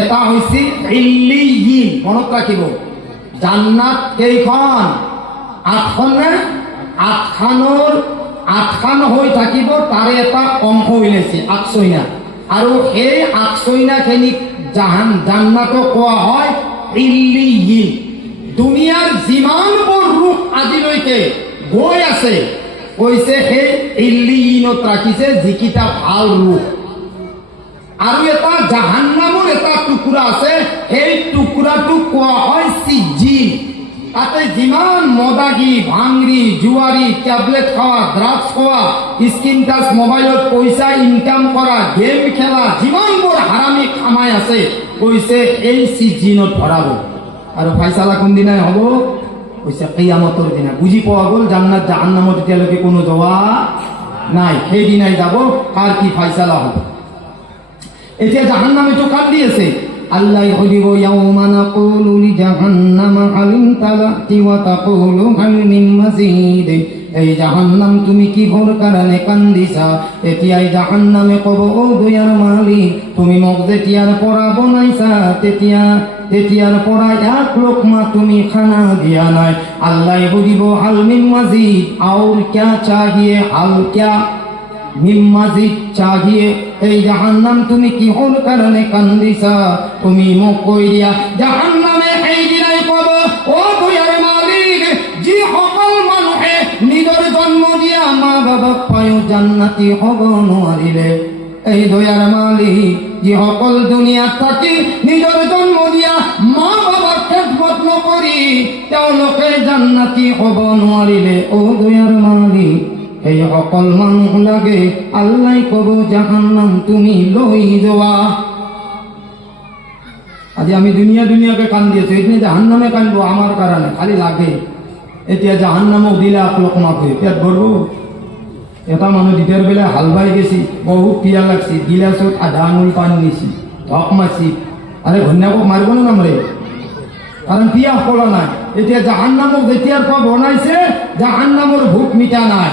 এটা হৈছে ইল্লিয়িন। মনত ৰাখিব, জান্নাত কেইখন? 8খন নে? 8খান হৈ থাকিব, তাৰে এটা অংশ ওলাইছে আকচৈনা। আৰু সেই আকচৈনাখিনিক জান্নাতক কোৱা হয় ইল্লিয়িন। দুনিয়াৰ যিমানবোৰ ৰূপ আজিলৈকে গৈ আছে, কৈছে সেই ইল্লিয়িনত ৰাখিছে যিকেইটা ভাল ৰূপ। আৰু এটা জাহান্নামৰ এটা টুকুৰা আছে, সেই টুকুৰাটোক কোৱা হয় সিজ্জিন। তাতে যিমান মদাগী, ভাংৰি, জুৱাৰী, টেবলেট খোৱা, ড্ৰাগছ খোৱা, স্ক্ৰীন টাচ মোবাইলত পইচা ইনকাম কৰা, গেম খেলা, যিমানবোৰ হাৰামি কামাই আছে, কৈছে এই সিজ্জিনত ভৰাব। আৰু ফাইসালা কোনদিনাই হ'ব? কৈছে কিয়ামতৰ দিনা। বুজি পোৱা গ'ল? জান্নাত জাহান্নামত এতিয়ালৈকে কোনো যোৱা নাই, সেইদিনাই যাব কাৰ কি ফাইসালা হ'ব। এতিয়া জাহান্নামেটো কান্দি আছে। আল্লাহ সুধিব, ইয়াউমা নাকুলু লিজাহান্নামা হাল ইমতালাতি ওয়া তাকুলু হাল মিন মাজিদ। এই জাহান্নাম তুমি কিহৰ কাৰণে কান্দিছা? এতিয়াই জাহান্নামে ক'ব, ও দয়াৰ মালিক, তুমি মোক যেতিয়াৰ পৰা বনাইছা তেতিয়াৰ পৰা এক লোকমা তুমি খানা দিয়া নাই। আল্লাহ সুধিব, হাল মিন মাজিদ, और क्या चाहिए? হাল क्या মিন মাজিদ चाहिए? এই জাহান্নাম তুমি কিহৰ কাৰণে কান্দিছা? তুমি মোক কৈ দিয়া। জাহান্নামে এই দিনাই ক'ব, ও দয়াৰ মালিক, যিসকল মানুহে নিজৰ জন্ম দিয়া মা বাবাক পায়ো জান্নাতি হ'ব নোৱাৰিলে, এই দয়াৰ মালিক, যিসকল দুনিয়াত থাকি নিজৰ জন্ম দিয়া মা বাবাক খেদমত নকৰি তেওঁলোকে জান্নাতি হ'ব নোৱাৰিলে, ও দয়াৰ মালিক, এই সকল মানুহ লাগে আল্লাহ ক'ব, জাহান্নাম তুমি লৈ যোৱা। আজি আমি দুনিয়াকে কান্দি আছো, এতিয়া জাহান্নামে কান্দিব আমাৰ কাৰণে, খালি লাগে। এতিয়া জাহান্নামক দিলে লোকমা কৰি পেট ভৰব। এটা মানুহ দ্বিতীয় বেলা হাল বাই গেছি, বহুত পিয়া লাগছি, গিলাচত আধা আঙুল পানী নিছি, ধক মারছি। আরে ঘন্যাকক মারব না নামরে, কারণ পিয়াস পড়া নাই। এতিয়া জাহান্নামক যেতিয়াৰ পৰা বনাইছে, জাহান্নামৰ ভোক মিটা নাই।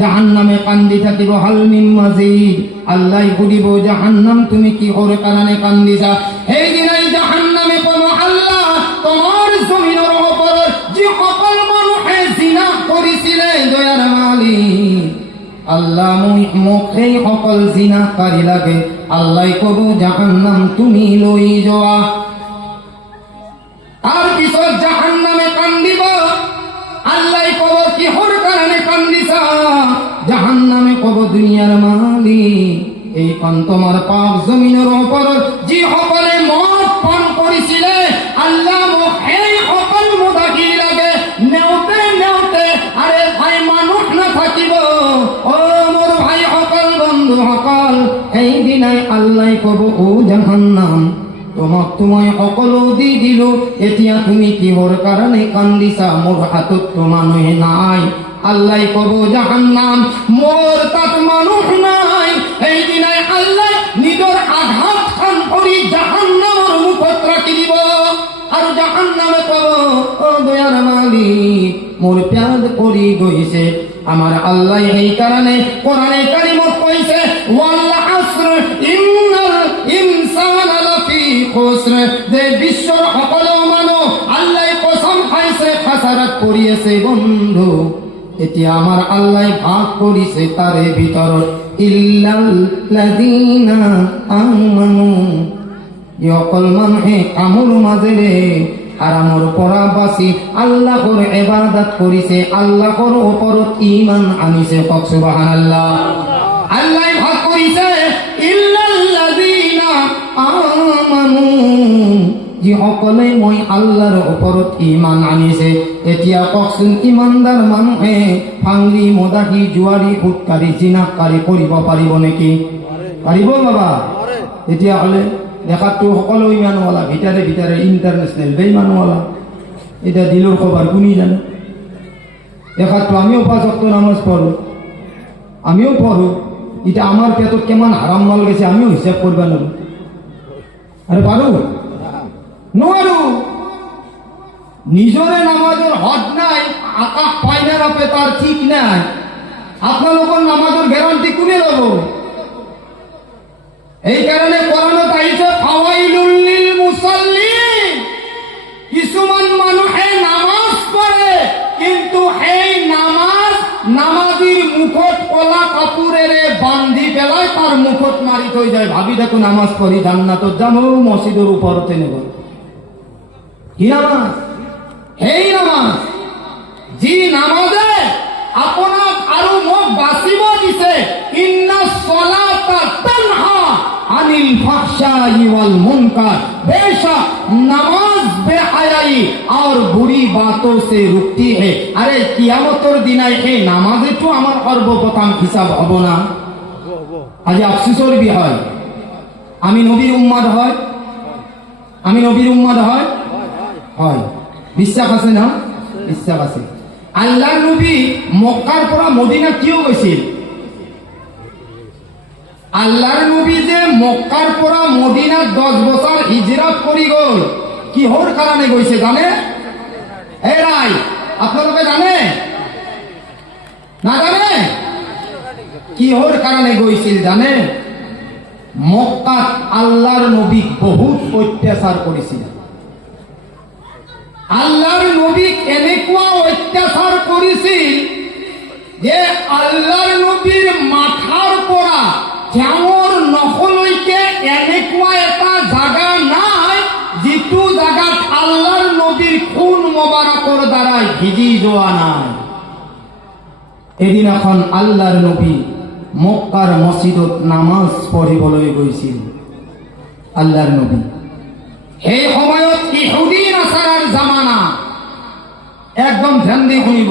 জাহান্নামে কান্দি থাকিব, হাল মিন মাজিদ। আল্লাহ সুধিব, জাহান্নাম তুমি কিহৰ কাৰণে কান্দিছা? সেইদিনাই জাহান্নামে ক'ব, আল্লাহ, তোমাৰ জমিনৰ ওপৰত যিসকল মানুহে জিনা কৰিছিলে, দয়াৰ মালিক, আল্লাহ মোক সেই সকল জিনাকাৰী লাগে। আল্লাহ ক'ব, জাহান্নাম তুমি লৈ যোৱা। তাৰ পিছত জাহান্নামে কান্দিব। আল্লাহ ক'ব, কিহৰ কাৰণে কান্দিছা? জাহান্নামে ক'ব, দুনিয়াৰ মালিক, এইখন তোমাৰ পাক জমিনৰ ওপৰত যিসকলে মদ পান কৰিছিলে, আল্লাহ মোক সেই সকল মুদাগী লাগে। নেওতে নেওতে আৰে ভাই মানুহ নাথাকিব। অ মোৰ ভাইসকল, বন্ধুসকল, সেইদিনাই আল্লাহ ক'ব, ও জাহান্নাম, তোমাক মই সকলো দি দিলো, এতিয়া তুমি কিহৰ কাৰণে কান্দিছা? মোৰ হাতত তো মানুহ নাই। আল্লাহ ক'ব, জাহান্নাম, মোৰ তাত মানুহ নাই। সেইদিনাই আল্লাহ নিজৰ আঘাতখন কৰি জাহান্নামৰ মুখত ৰাখি দিব। আৰু জাহান্নামে ক'ব, ও দয়াৰ মালিক, মোৰ প্যাদ পৰি গৈছে। আমার আল্লাহ এই কারণে কোরআনে কারিমত কইছে, ওয়াল আসর ইন্নাল ইনসানা লাফি খুসর, যে বিশ্বর সকল মানুষ আল্লাহ কসম খাইছে খাসারাত করিয়েছে। বন্ধু, এতিয়া আমার আল্লাহ ভাগ করিছে তারে ভিতর, ইল্লাল্লাযীনা আমানু, সকল মানুহে কামর মাজেৰে হাৰামৰ পৰা বাসি আল্লাহৰ ইবাদত কৰিছে, আল্লাহৰ ওপৰত ঈমান আনিছে। কক সুবহানাল্লাহ। আল্লাহ ভাগ কৰিছে ইল্লাল্লাযীনা আমানু, যিসকলে মই আল্লাহৰ ওপৰত ইমান আনিছে। এতিয়া কওকচোন, ইমানদাৰ মানুহে ফাংৰি, মদাহী, জুৱাৰী, সুদকাৰী, জিনাহকাৰী কৰিব পাৰিব নেকি? পাৰিব বাবা? তেতিয়াহ'লে দেখাততো সকলো ইমানৱালা, ভিতৰে ভিতৰে ইণ্টাৰনেশ্যনেল বেইমানৱালা। এতিয়া দিলৰ খবৰ কোনি জানে? দেখাততো আমিও 5 ওয়াক্ত নামাজ পঢ়ো, আমিও পঢ়ো। এতিয়া আমাৰ পেটত কিমান হাৰাম মাল গেছে আমিও হিচাপ কৰিব নোৱাৰো। আৰে পাৰো? নোৱাৰো। নিজৰে নামাজৰ হদ নাই, আকাশ পাইনাৰ আপে তাৰ ঠিক নাই। আপোনালোকৰ নামাজৰ গ্যাৰান্টি কোনে ল'ব? এই কাৰণে কোরআনত আহিছে ফাওয়াইলুল লিল মুসাল্লিন। কিছুমান মানুহে নামাজ পঢ়ে, কিন্তু সেই নামাজীৰ মুখত কলা কাপোৰেৰে বান্ধি পেলাই তাৰ মুখত মাৰি থৈ যায়। ভাবি থাকো নামাজ পঢ়ি জান্নাতত যাম, মছজিদৰ ওপৰতে নেব। কি নামাজ? সেই নামাজ যি নামাজে আপোনাক আৰু মোক বাচিব দিছে। ইন্না সলাতা তানহা আনিল ফাহশাই ওয়াল মুনকার। बेशक नमाज बेहयाई और बुरी बातों से रुकती है। अरे कियामतर दिनाय এই নামাজে তো আমার সর্বপ্রথম হিসাব হব না? আজ আফসোসের বিষয়। আমি নবীর উম্মত হয়, আমি নবীর উম্মত হয় হয়। বিশ্বাস আছে না? বিশ্বাস আছে। আল্লাহর নবী মক্কার পৰা মদিনা কিয় গৈছিল? আল্লাহৰ নবী যে মক্কাৰ পৰা মদিনাত 10 বছৰ হিজৰত কৰি গল, কিহৰ কাৰণে গৈছে জানে? এৰাই আপোনালোকে জানে? না জানে? কিহৰ কাৰণে গৈছিল জানে? মক্কাত আল্লাহৰ নবীক বহুত অত্যাচাৰ কৰিছিল। আল্লাহৰ নবীক এনেকুৱা অত্যাচাৰ কৰিছিল যে আল্লাহৰ নবীৰ মাথাৰ পৰা ঠেঙৰ নখলৈকে এনেকুৱা এটা জাগা নাই যিটো জাগাত আল্লাহৰ নবীৰ খুন মোবাৰকৰ দ্বাৰাই ভিজি যোৱা নাই। এদিনাখন আল্লাহৰ নবী মক্কাৰ মছজিদত নামাজ পঢ়িবলৈ গৈছিল। আল্লাহৰ নবী সেই সময়ত ইহুদী নাছাৰাৰ জামানা। একদম ধ্যান দি শুনিব।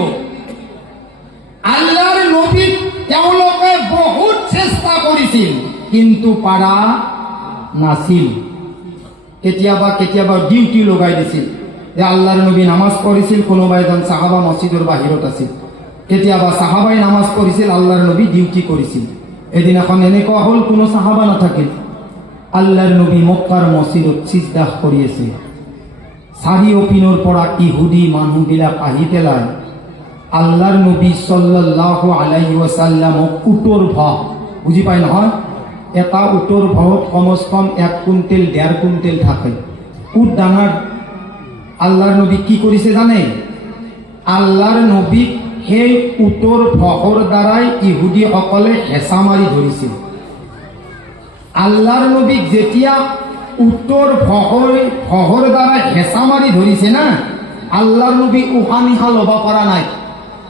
আল্লাহৰ নবী তেওঁলোকে বহুত চেষ্টা কৰিছিল, কিন্তু পাৰা নাছিল। কেতিয়াবা কেতিয়াবা ডিউটি লগাই দিছিল যে আল্লাহৰ নবী নামাজ পঢ়িছিল, কোনোবা এজন সাহাবা মছজিদৰ বাহিৰত আছিল। কেতিয়াবা সাহাবাই নামাজ পঢ়িছিল, আল্লাহৰ নবী ডিউটি কৰিছিল। এদিনাখন এনেকুৱা হল কোনো সাহাবা নাথাকিল। আল্লাহৰ নবী মক্কাৰ মছজিদত সিজদা কৰি আছে। চাৰিওপিনৰ পৰা ইহুদী মানুহবিলাক আহি পেলাই আল্লাহৰ নবী সাল্লাল্লাহু আলাইহি ওয়াসাল্লামক উটৰ ভাৱ, বুজি পায় নহয়? এটা উটৰ ভাৱত কমস কম 1 কুইণ্টেল 1.5 কুইণ্টেল থাকে। উট ডাঙৰ। আল্লাহৰ নবী কি কৰিছে জানে? আল্লাহৰ নবীক সেই উটৰ ভহৰ দ্বাৰাই ইহুদীসকলে হেঁচা মাৰি ধৰিছিল। আল্লাহৰ নবীক যেতিয়া উটৰ ভহৰ দ্বাৰাই হেঁচা মাৰি ধৰিছে না, আল্লাহৰ নবী উশাহ নিশাহ ল'ব পৰা নাই।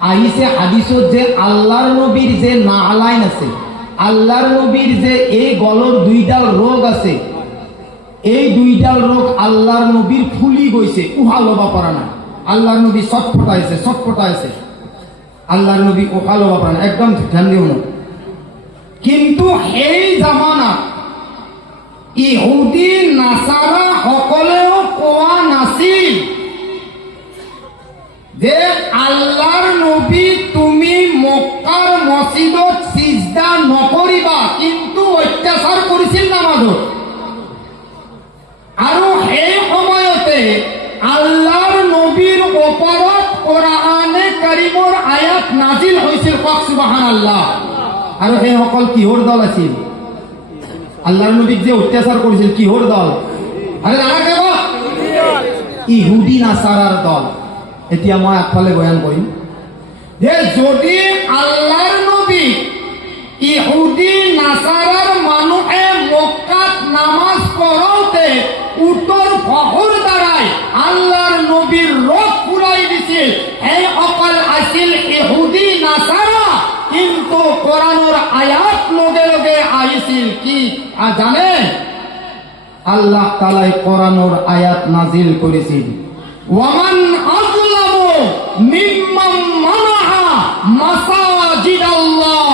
আহিছে হাদিসত যে আল্লাহর নবীর যে নালাইন আছে, আল্লাহর নবীর যে এই গলর 2ডাল রোগ আছে, এই 2ডাল রোগ আল্লাহর নবীর ফুলি গৈছে, উহা লবা পৰা নাই। আল্লাহৰ নবী ছটফটাইছে। আল্লাহৰ নবী উহা লবা পৰা নাই। একদম ধ্যান দিও না। কিন্তু এই জামানা ইহুদী নাসাৰা সকলেও কোৱা নাছিল যে আল্লাহৰ নবী তুমি মক্কাৰ মসজিদত সিজদা নকৰিবা, কিন্তু অত্যাচাৰ কৰিছিল নামাজত। আৰু সেই সময়তে আল্লাহৰ নবীৰ ওপৰত কোৰআনে কাৰিমৰ আয়াত নাজিল হৈছিল। কক সুবহানাল্লাহ। আৰু সেই সকল কিহৰ দল আছিল? আল্লাহৰ নবীক যে অত্যাচাৰ কৰিছিল কিহৰ দল? আৰে জানা কেব? ইহুদী নাসাৰাৰ দল। এতিয়া মই আগফালে বয়ান কৰিম যে যদি আল্লাহৰ নবী ইহুদী নাসাৰাৰ মানুহে মক্কাত নামাজ পঢ়োতে উটৰ ভহৰ দ্বাৰাই আল্লাহর নবীর রোগ পুরাই দিছিল, এই অকল আছিল ইহুদী নাসারা। কিন্তু কোরআনের আয়াত লগে লগে আহিছিল কি জানে? আল্লাহ তাআলাই কোরআনের আয়াত নাজিল করেছেন, ওয়ামান আযলামু মিম্মান মানাআ মাসাজিদাল্লাহ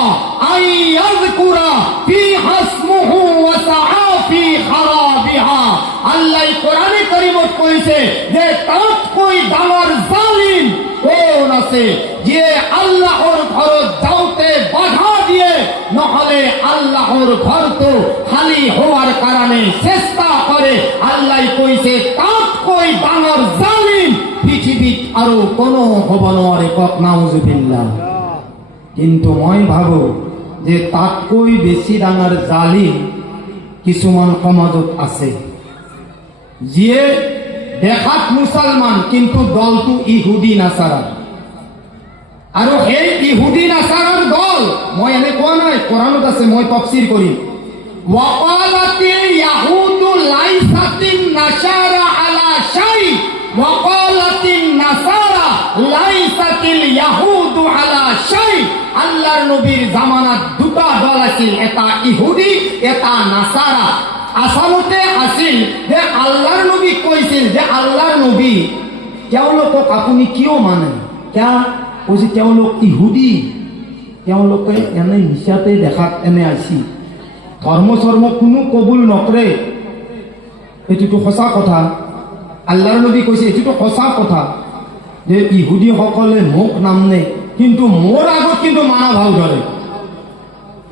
আইয়াযকুরা ফিহা ইসমুহু ওয়া সাআ ফি খারাবিহা। আল্লাহ কোরআনে কারীমত কইছে যে তাত কই ডাঙর জালিম কোন আছে যে আল্লাহর ঘর যাওতে বাধা দিয়ে, নহলে আল্লাহর ঘর তো খালি হওয়ার কারণে চেষ্টা করে। আল্লাহ কইছে তাত কই ডাঙর জালিম পৃথিবীত আরো কোনো হব নরে, কক নাউজুবিল্লাহ। কিন্তু মই ভাবো যে তাতকৈ বেছি ডাঙৰ জালিম কিছুমান সমাজত আছে, যিয়ে দেখাত মুছলমান কিন্তু দলটো ইহুদি নাছাৰা। আৰু এই ইহুদি নাছাৰাৰ দল, মই এনে কোৱা নাই, কোৰাণত আছে, মই তাফসীৰ কৰিম। ওয়াকালাতিল ইয়াহুদু লাইসাতিন নাসারা আলা শাই ওয়াকালাতিন নাসারা লাইসাতিল ইয়াহুদু আলা শাই। আল্লাহর নবীর জামানাত দুটা দল আছিল, এটা ইহুদি এটা নাসারা। আচলতে আছিল যে আল্লাহৰ নবী কৈছিল যে আল্লাহৰ নবী তেওঁলোকক আপুনি কিয় মানে, কিয় কৈছে তেওঁলোক ইহুদি, তেওঁলোকে এনে মিছাতে দেখাত এনে আছিল, ধৰ্ম চৰ্ম কোনো কবুল নকৰে। এইটোতো সঁচা কথা, আল্লাহৰ নবী কৈছে এইটোতো সঁচা কথা যে ইহুদীসকলে মোক নামনে কিন্তু মোৰ আগত কিন্তু মানা ভাও ধৰে।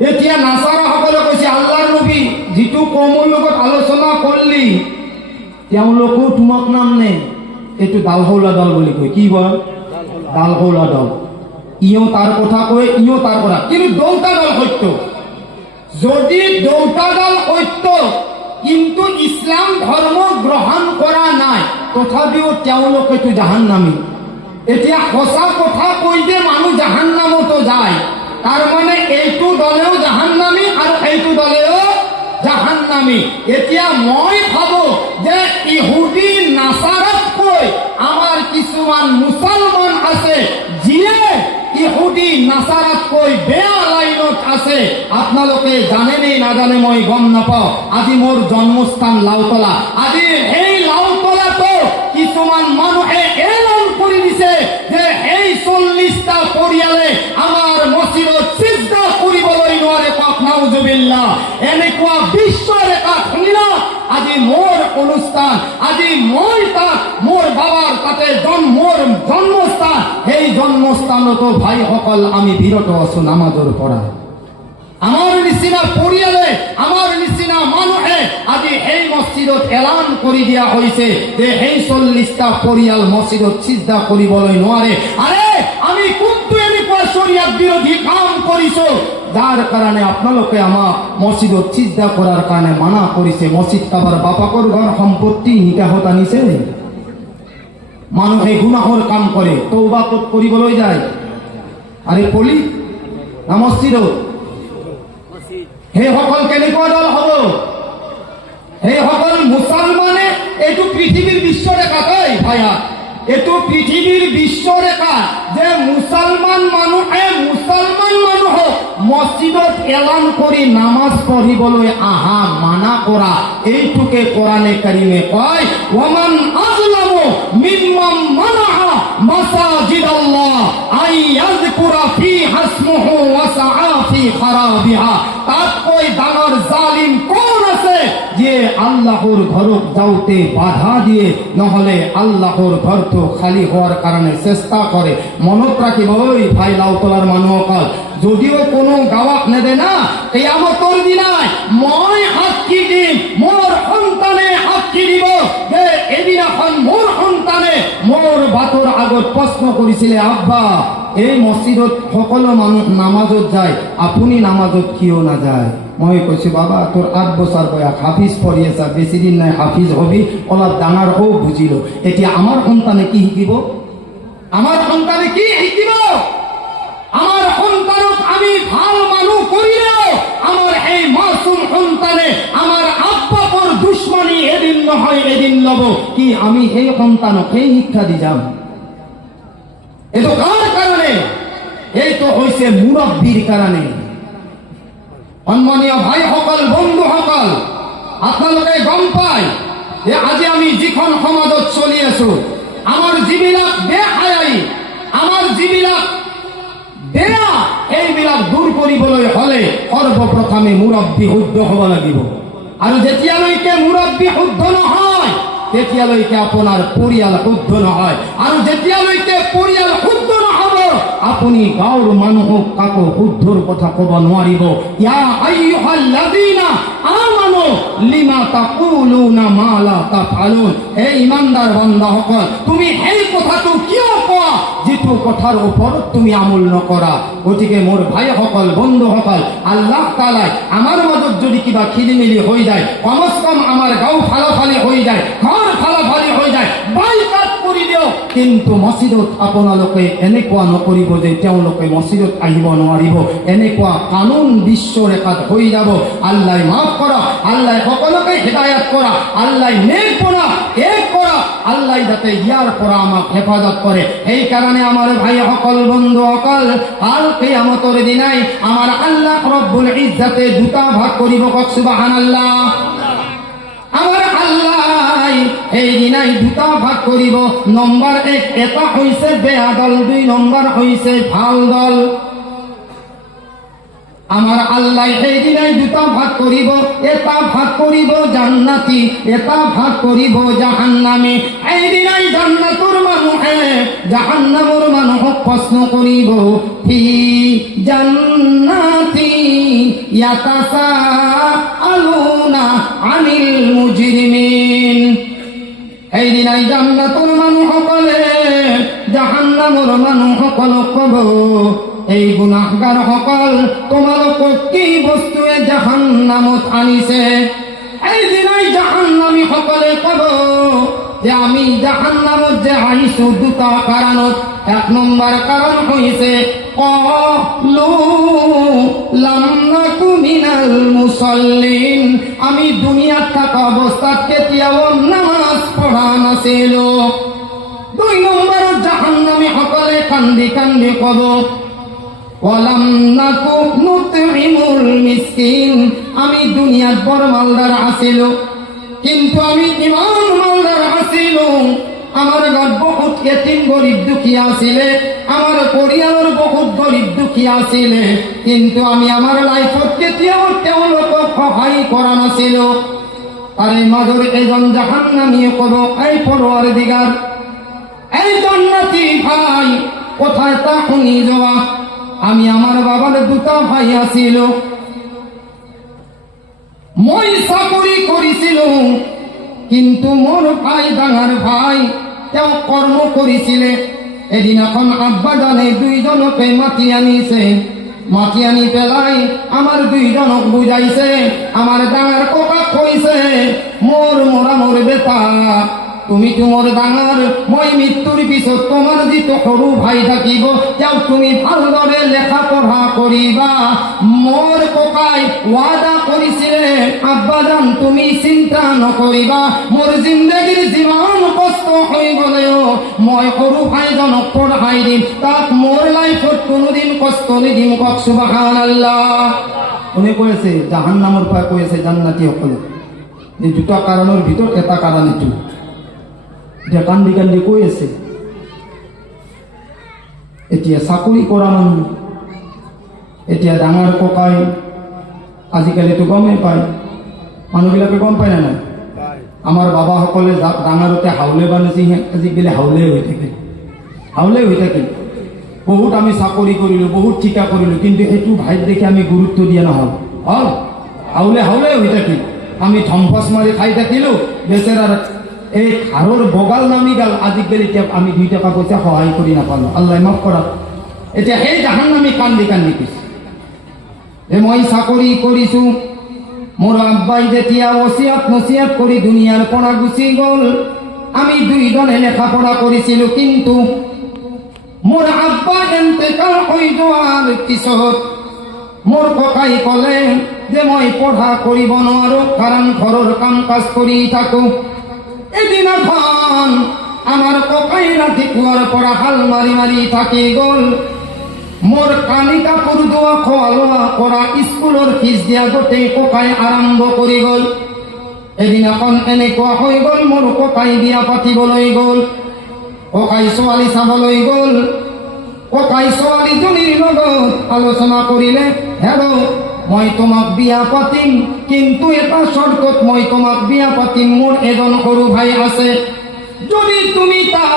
এতিয়া নাছাৰাসকলে কৈছে আল্লাহৰ নবী যিটো কৌমৰ লগত আলোচনা কৰিলি তেওঁলোকেও তোমাক নামনে, এইটো দালহৌলা দল বুলি কয়। কি কয়? দালহৌলা দল। ইও তাৰ কথা কয়, ইও তাৰ কথা, কিন্তু দুটা দল সত্য। যদি দুটা দল সত্য কিন্তু ইছলাম ধৰ্ম গ্ৰহণ কৰা নাই, তথাপিও তেওঁলোকেতো জাহান্নামী। এতিয়া সঁচা কথা কৈ যে মানুহ জাহান্নামতো যায়, তাৰ মানে এইটো দলেও জাহান্নামী আৰু এইটো দলেও জাহান্নামী। এতিয়া মই ভাবো যে ইহুদি নাছাৰাতকৈ আমাৰ কিছুমান মুছলমান আছে যিয়ে ইহুদি নাছাৰাতকৈ বেয়া লাইনত আছে। আপোনালোকে জানে নে নাজানে মই গম নাপাওঁ। আজি মোৰ জন্মস্থান লাউতলা, আজি এই লাউতলাতো কিছুমান মানুহে এলান কৰি দিছে যে এই 40টা পৰিয়ালে আমাৰ মছজিদত সিজদা কৰিবলৈ নোৱাৰে, কক নাউজুবিল্লাহ। এনেকুৱা বিশ্বৰেখা শুনিলা আজি মোৰ অনুষ্ঠান, আজি মই তাত মোৰ বাবাৰ তাতে মোৰ জন্মস্থান, সেই জন্মস্থানতো ভাইসকল আমি বিৰত আছো নামাজৰ পৰা। আমাৰ নিচিনা পৰিয়ালে, আমাৰ নিচিনা মানুহে আজি এই মছজিদত এলান কৰি দিয়া হৈছে যে এই 40টা পৰিয়াল মছজিদত সিজদা কৰিবলৈ নোৱাৰে। আৰে আমি কোনটো এনেকুৱা শৰীয়ত বিৰোধী কাম কৰিছো যাৰ কাৰণে আপোনালোকে আমাক মছজিদত সিজদা কৰাৰ কাৰণে মানা কৰিছে? মছজিদ কাবাৰ বাপাকৰ ঘৰ সম্পত্তি নিকাহত আনিছে? মানুহে গুনাহৰ কাম কৰে, তওবা কৰিবলৈ যায়, আৰে পলি না মছজিদত। সেইসকল কেনেকুৱা দল হ'ব? সেইসকল মুছলমানে, এইটো পৃথিৱীৰ বিশ্বৰেখা কয় ভায়া, এইটো পৃথিৱীৰ বিশ্বৰেখা যে মুছলমান মানুহে মুছলমান মানুহক মছজিদত এলান কৰি নামাজ পঢ়িবলৈ আহা মানা কৰা, এইটোকে কোৰাণে কাৰিমে কয় ওয়ামান আযলামু মিম্মান মানাআ মাসাজিদাল্লাহ আইয়াযকুৰা ফিহা ইসমুহু ওয়া সাআ ফি খাৰাবিহা। তাতকৈ ডাঙৰ জালিম কোন আছে যে আল্লাহর ঘরক যাওতে বাধা দিয়ে, নহলে আল্লাহর ঘরটো খালি হওয়ার কারণে চেষ্টা করে। মনত রাখিব ওই ভাই লাউতলার মানুহসকল, যদিও কোনো গাঁৱক নেদে না, কিয়ামতৰ দিনাই মই সাক্ষী দিম, মোৰ সন্তানে সাক্ষী দিব যে এদিনাখন মোৰ সন্তানে মোৰ বাটৰ আগত প্ৰশ্ন কৰিছিলে, আব্বা এই মছজিদত সকলো মানুহ নামাজত যায়, আপুনি নামাজত কিয় নাযায়? মই কৈছো বাবা তোৰ 8 বছৰ বয়স, হাফিজ পঢ়ি আছা, বেছি দিন নাই হাফিজ হবি, অলপ ডাঙৰ হও, বুজিলো। এতিয়া আমাৰ সন্তানে কি শিকিব? আমাৰ সন্তানে কি শিকিব? আমার সন্তানক আমি ভাল মানুষ করিলেও আমার এই মাসুম সন্তানে আমার আব্বাপর দুশ্মনী এদিন নহয় এদিন লব কি আমি এই সন্তানক এই শিক্ষা দি যাম? এইটো কার কারণে? এইটো হৈছে মুৰব্বীৰ কারণে। সম্মানীয় ভাইসকল, বন্ধুসকল, আপোনালোকে গম পায় যে আজি আমি যিখন সমাজত চলি আছো, আমাৰ যিবিলাক বেহায়াই, আমাৰ যিবিলাক বেয়া, এইবিলাক দূৰ কৰিবলৈ হলে সৰ্বপ্ৰথমে মুৰব্বী শুদ্ধ হ'ব লাগিব। আৰু যেতিয়ালৈকে মুৰব্বী শুদ্ধ নহয় তেতিয়ালৈকে আপোনাৰ পৰিয়াল শুদ্ধ নহয়, আৰু যেতিয়ালৈকে পৰিয়াল শুদ্ধ নহব আপুনি গাঁৱৰ মানুহক কাকো শুদ্ধৰ কথা ক'ব নোৱাৰিব। ইয়া আইয়ুহাল্লাযীনা আমানু লিমা তাকুলুনা মা লা তাফআলুন, হে ইমানদাৰ বান্দাসকল, তুমি সেই কথাটো কিয় কোৱা যিটো কথাৰ ওপৰত তুমি আমল নকৰা। গতিকে মোৰ ভাইসকল, বন্ধুসকল, আল্লাহ তাআলাই আমাৰ মাজত যদি কিবা খেলিমেলি হৈ যায়, কমচ কম আমাৰ গাঁও ফালাফালি হৈ যায়, ঘৰ ফালাফালি হৈ যায়, বাইকাট কৰি দিওঁ, কিন্তু মছজিদত আপোনালোকে এনেকুৱা নকৰিব যে তেওঁলোকে মছজিদত আহিব নোৱাৰিব। এনেকুৱা কানুন বিশ্ব ৰেখাত হৈ যাব। আল্লাহ মাফ কৰা, আল্লাহ সকলোকে হিদায়াত কৰা, আল্লাহ নেক কৰা, এক কৰা, আল্লাহ যাতে ইয়াৰ পৰা আমাক হেফাজত কৰে। এই কাৰণে আমাৰ ভাইসকল, বন্ধুসকল, কাল কিয়ামতৰ দিনাই আমাৰ আল্লাহ ৰব্বুল ইজ্জতে দুটা ভাগ কৰিব। কওক সুবহানাল্লাহ। আমাৰ আল্লাহ এই দিনাই দুটা ভাগ কৰিব। নম্বৰ এক, এটা হৈছে বেয়া দল, 2 নম্বৰ হৈছে ভাল দল। আমার আল্লাহ এই দিনাই দুটা ভাগ করিব, এটা ভাগ করিব জান্নাতি, এটা ভাগ করিব জাহান্নামী। এই দিনাই জান্নাতুর মানুহে জাহান্নামর মানুহক প্রশ্ন করিব, ফি জান্নাতি ইয়াতাসাআলুনা আনিল মুজরিমিন। এই দিনাই জান্নাতুর মানুহসকলে জাহান্নামর মানুহসকলক কব, এই গুনাহগার সকল তোমালোকক কি বস্তুৱে জাহান্নামত আনিছে। এই দিনাই জাহান্নামী সকলে কব যে আমি জাহান্নামত যে আহিছো দুটা কাৰণত। 1 নম্বৰ কাৰণ হৈছে ক্বালু লাম নাকু মিনাল মুছল্লিন, আমি দুনিয়াত থকা অৱস্থাত কেতিয়াও নামাজ পঢ়া নাছিলো। 2 নম্বৰত জাহান্নামী সকলে কান্দি কান্দি কব, ওয়ালাম নাকু নুতইমুল মিসকিন, আমি দুনিয়াত বড় মালদার আছিল, কিন্তু আমি ইমান মালদার আছিল। আমার ঘর বহুত এতিম গরিব দুঃখী আছিলে, আমার পরিয়ালের বহুত গরিব দুঃখী আছিলে, কিন্তু আমি আমার লাইফত কেতিয়াও তেওঁলোকক সহায় কৰা নাছিল। তাৰে মাজৰ এজন জাহান্নামীয়ে কব, এই পৰৱাৰদিগাৰ, এই জান্নাতি ভাই, কোথায় তা শুনি যাওয়া। আমি আমার বাবার দুটা ভাই আছিল, মই চাকরি করিছিল, কিন্তু মোর ভাই ডাঙার ভাই তেও কর্ম করিছিলে। এদিন এখন আব্বা জানে 2 জনকে মাতি আনিছে, মাতি আনি পেলাই আমার 2 জনক বুঝাইছে। আমার ডাঙার কোকা কইছে, মোর মোর বেটা, তুমি তোমার ডাঙর, মই মৃত্যুর পিছত তোমার যিটো সৰু ভাই থাকিব, তেওঁ তুমি ভালদৰে লেখা পঢ়া কৰিবা। মোৰ ককাই ওয়াদা কৰিছিলে, আব্বাজান তুমি চিন্তা নকৰিবা, মোৰ জিন্দগীৰ যিমান কষ্ট হৈ গলেও মই সৰু ভাইজনক পঢ়াই দিম, তাক মোৰ লাইফত কোনোদিন কষ্ট নিদিম। কওক সুবহানাল্লাহ। কোনে কৈ আছে? জাহান্নামৰ পৰা কৈ আছে জান্নাতীসকলে। এই দুটা কাৰণৰ ভিতৰত এটা কাৰণ এইটো। এতিয়া কান্দি কান্দি কৈ আছে, এতিয়া চাকৰি কৰা মানুহ, এতিয়া ডাঙৰ ককাই, আজিকালিতো গমেই পায়, মানুহবিলাকে গম পায় না নাই? আমাৰ বাবাসকলে যাক ডাঙৰতে হাউলে বান্ধিছে, আজিকালি হাউলে হৈ থাকে, হাউলে হৈ থাকে। বহুত আমি চাকৰি কৰিলোঁ, বহুত ঠিকা কৰিলোঁ, কিন্তু সেইটো ভাইত দেখি আমি গুৰুত্ব দিয়া নহ'ল, হ'ল হাউলে হাউলে হৈ থাকিল। আমি ধম্পচ মাৰি খাই থাকিলোঁ, বেচেৰাৰ এই খাৰৰ বগাল নামি গাল, আজিকালি এতিয়া আমি 2 টকা পইচা সহায় কৰি নাপালোঁ। আল্লাহ মাফ কৰা। এতিয়া সেই জাহান্নামী কান্দি কান্দি কৈছে, মই চাকৰি কৰিছোঁ, মোৰ আব্বাই যেতিয়া ওচিয়াত নচিয়াত কৰি দুনিয়াৰ পৰা গুচি গ'ল, আমি 2 জনে লেখাপঢ়া কৰিছিলোঁ, কিন্তু মোৰ আব্বা এন্তেকাল হৈ যোৱাৰ পিছত মোৰ ককাই ক'লে যে মই পঢ়া কৰিব নোৱাৰো, কাৰণ ঘৰৰ কাম কাজ কৰি থাকোঁ। এদিন এখন আমার ককাই রাতিপুয়ার পরা হাল মারি মারি থাকি গল, মোর কানি কাপড় দোয়া খোয়া লোয়া করা, স্কুলের ফিস দিয়া গোটে ককাই আরম্ভ করি গল। এদিন এখন এনেকুৱা হৈ গ'ল, মোৰ ককাই বিয়া পাতিবলৈ গ'ল, ককাই ছোৱালী চাবলৈ গ'ল, ককাই ছোৱালীজনীৰ লগত আলোচনা কৰিলে, হেল্ল', মই তোমাক বিয়া পাতিম, কিন্তু এটা চৰ্তত মই তোমাক বিয়া পাতিম, মোৰ এজন সৰু ভাই আছে, যদি তুমি তাক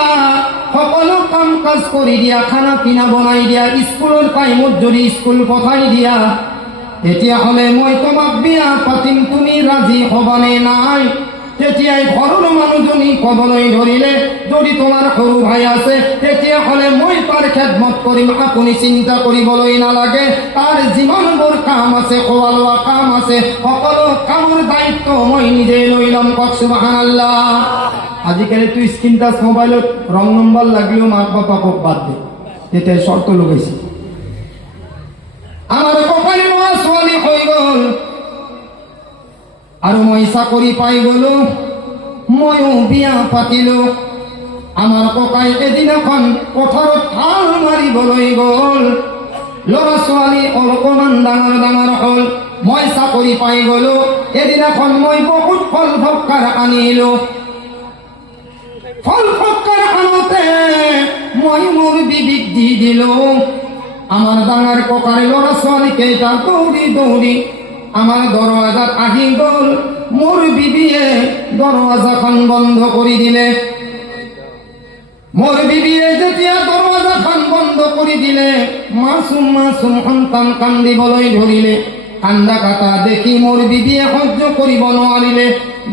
সকলো কাম কাজ কৰি দিয়া, খানা পিনা বনাই দিয়া, স্কুলৰ টাইমত যদি স্কুল পঠাই দিয়া, তেতিয়াহ'লে মই তোমাক বিয়া পাতিম, তুমি ৰাজি হ'বানে নাই? তেতিয়াই ঘৰৰ মানুহজনী ক'বলৈ ধৰিলে, যদি তোমাৰ সৰু ভাই আছে তেতিয়াহ'লে মই তাৰ খেদমত কৰিম, আপুনি চিন্তা কৰিবলৈ নালাগে, তাৰ যিমানবোৰ কাম আছে, খোৱা লোৱা কাম আছে, সকলো কামৰ দায়িত্ব মই নিজে লৈ ল'ম। কওক সুবহানাল্লাহ। আজিকালিতো স্ক্ৰীন টাচ মোবাইলত ৰং নম্বৰ লাগিলেও মাক বাপাকক বাদ দিয়ে, তেতিয়াই চৰ্ত লগাইছে। আমাৰ ককাই ল'ৰা ছোৱালী হৈ গ'ল আৰু মই চাকৰি পাই গ'লো, ময়ো বিয়া পাতিলো। আমাৰ ককাই এদিনাখন পথাৰত হাল মাৰিবলৈ গ'ল, ল'ৰা ছোৱালী অকমান ডাঙৰ ডাঙৰ হ'ল, মই চাকৰি পাই গ'লো। এদিনাখন মই বহুত ফল ফক্কাৰ আনিলো, ফল ফক্কাৰ আনোতে মই মোৰ বিবিক দি দিলো। আমাৰ ডাঙাৰ ককাৰে ল'ৰা ছোৱালী কেইটা দৌৰি দৌৰি আমাৰ দৰওয়াজাত আহি গ'ল, মোৰ বিবিয়ে দৰওয়াজাখন বন্ধ কৰি দিলে। মোৰ বিবিয়ে যেতিয়া দৰওয়াজাখন বন্ধ কৰি দিলে, মাসুম মাসুম সন্তান কান্দিবলৈ ধৰিলে। কান্দা কাটা দেখি মোৰ বিবিয়ে সহ্য কৰিব নোৱাৰিলে,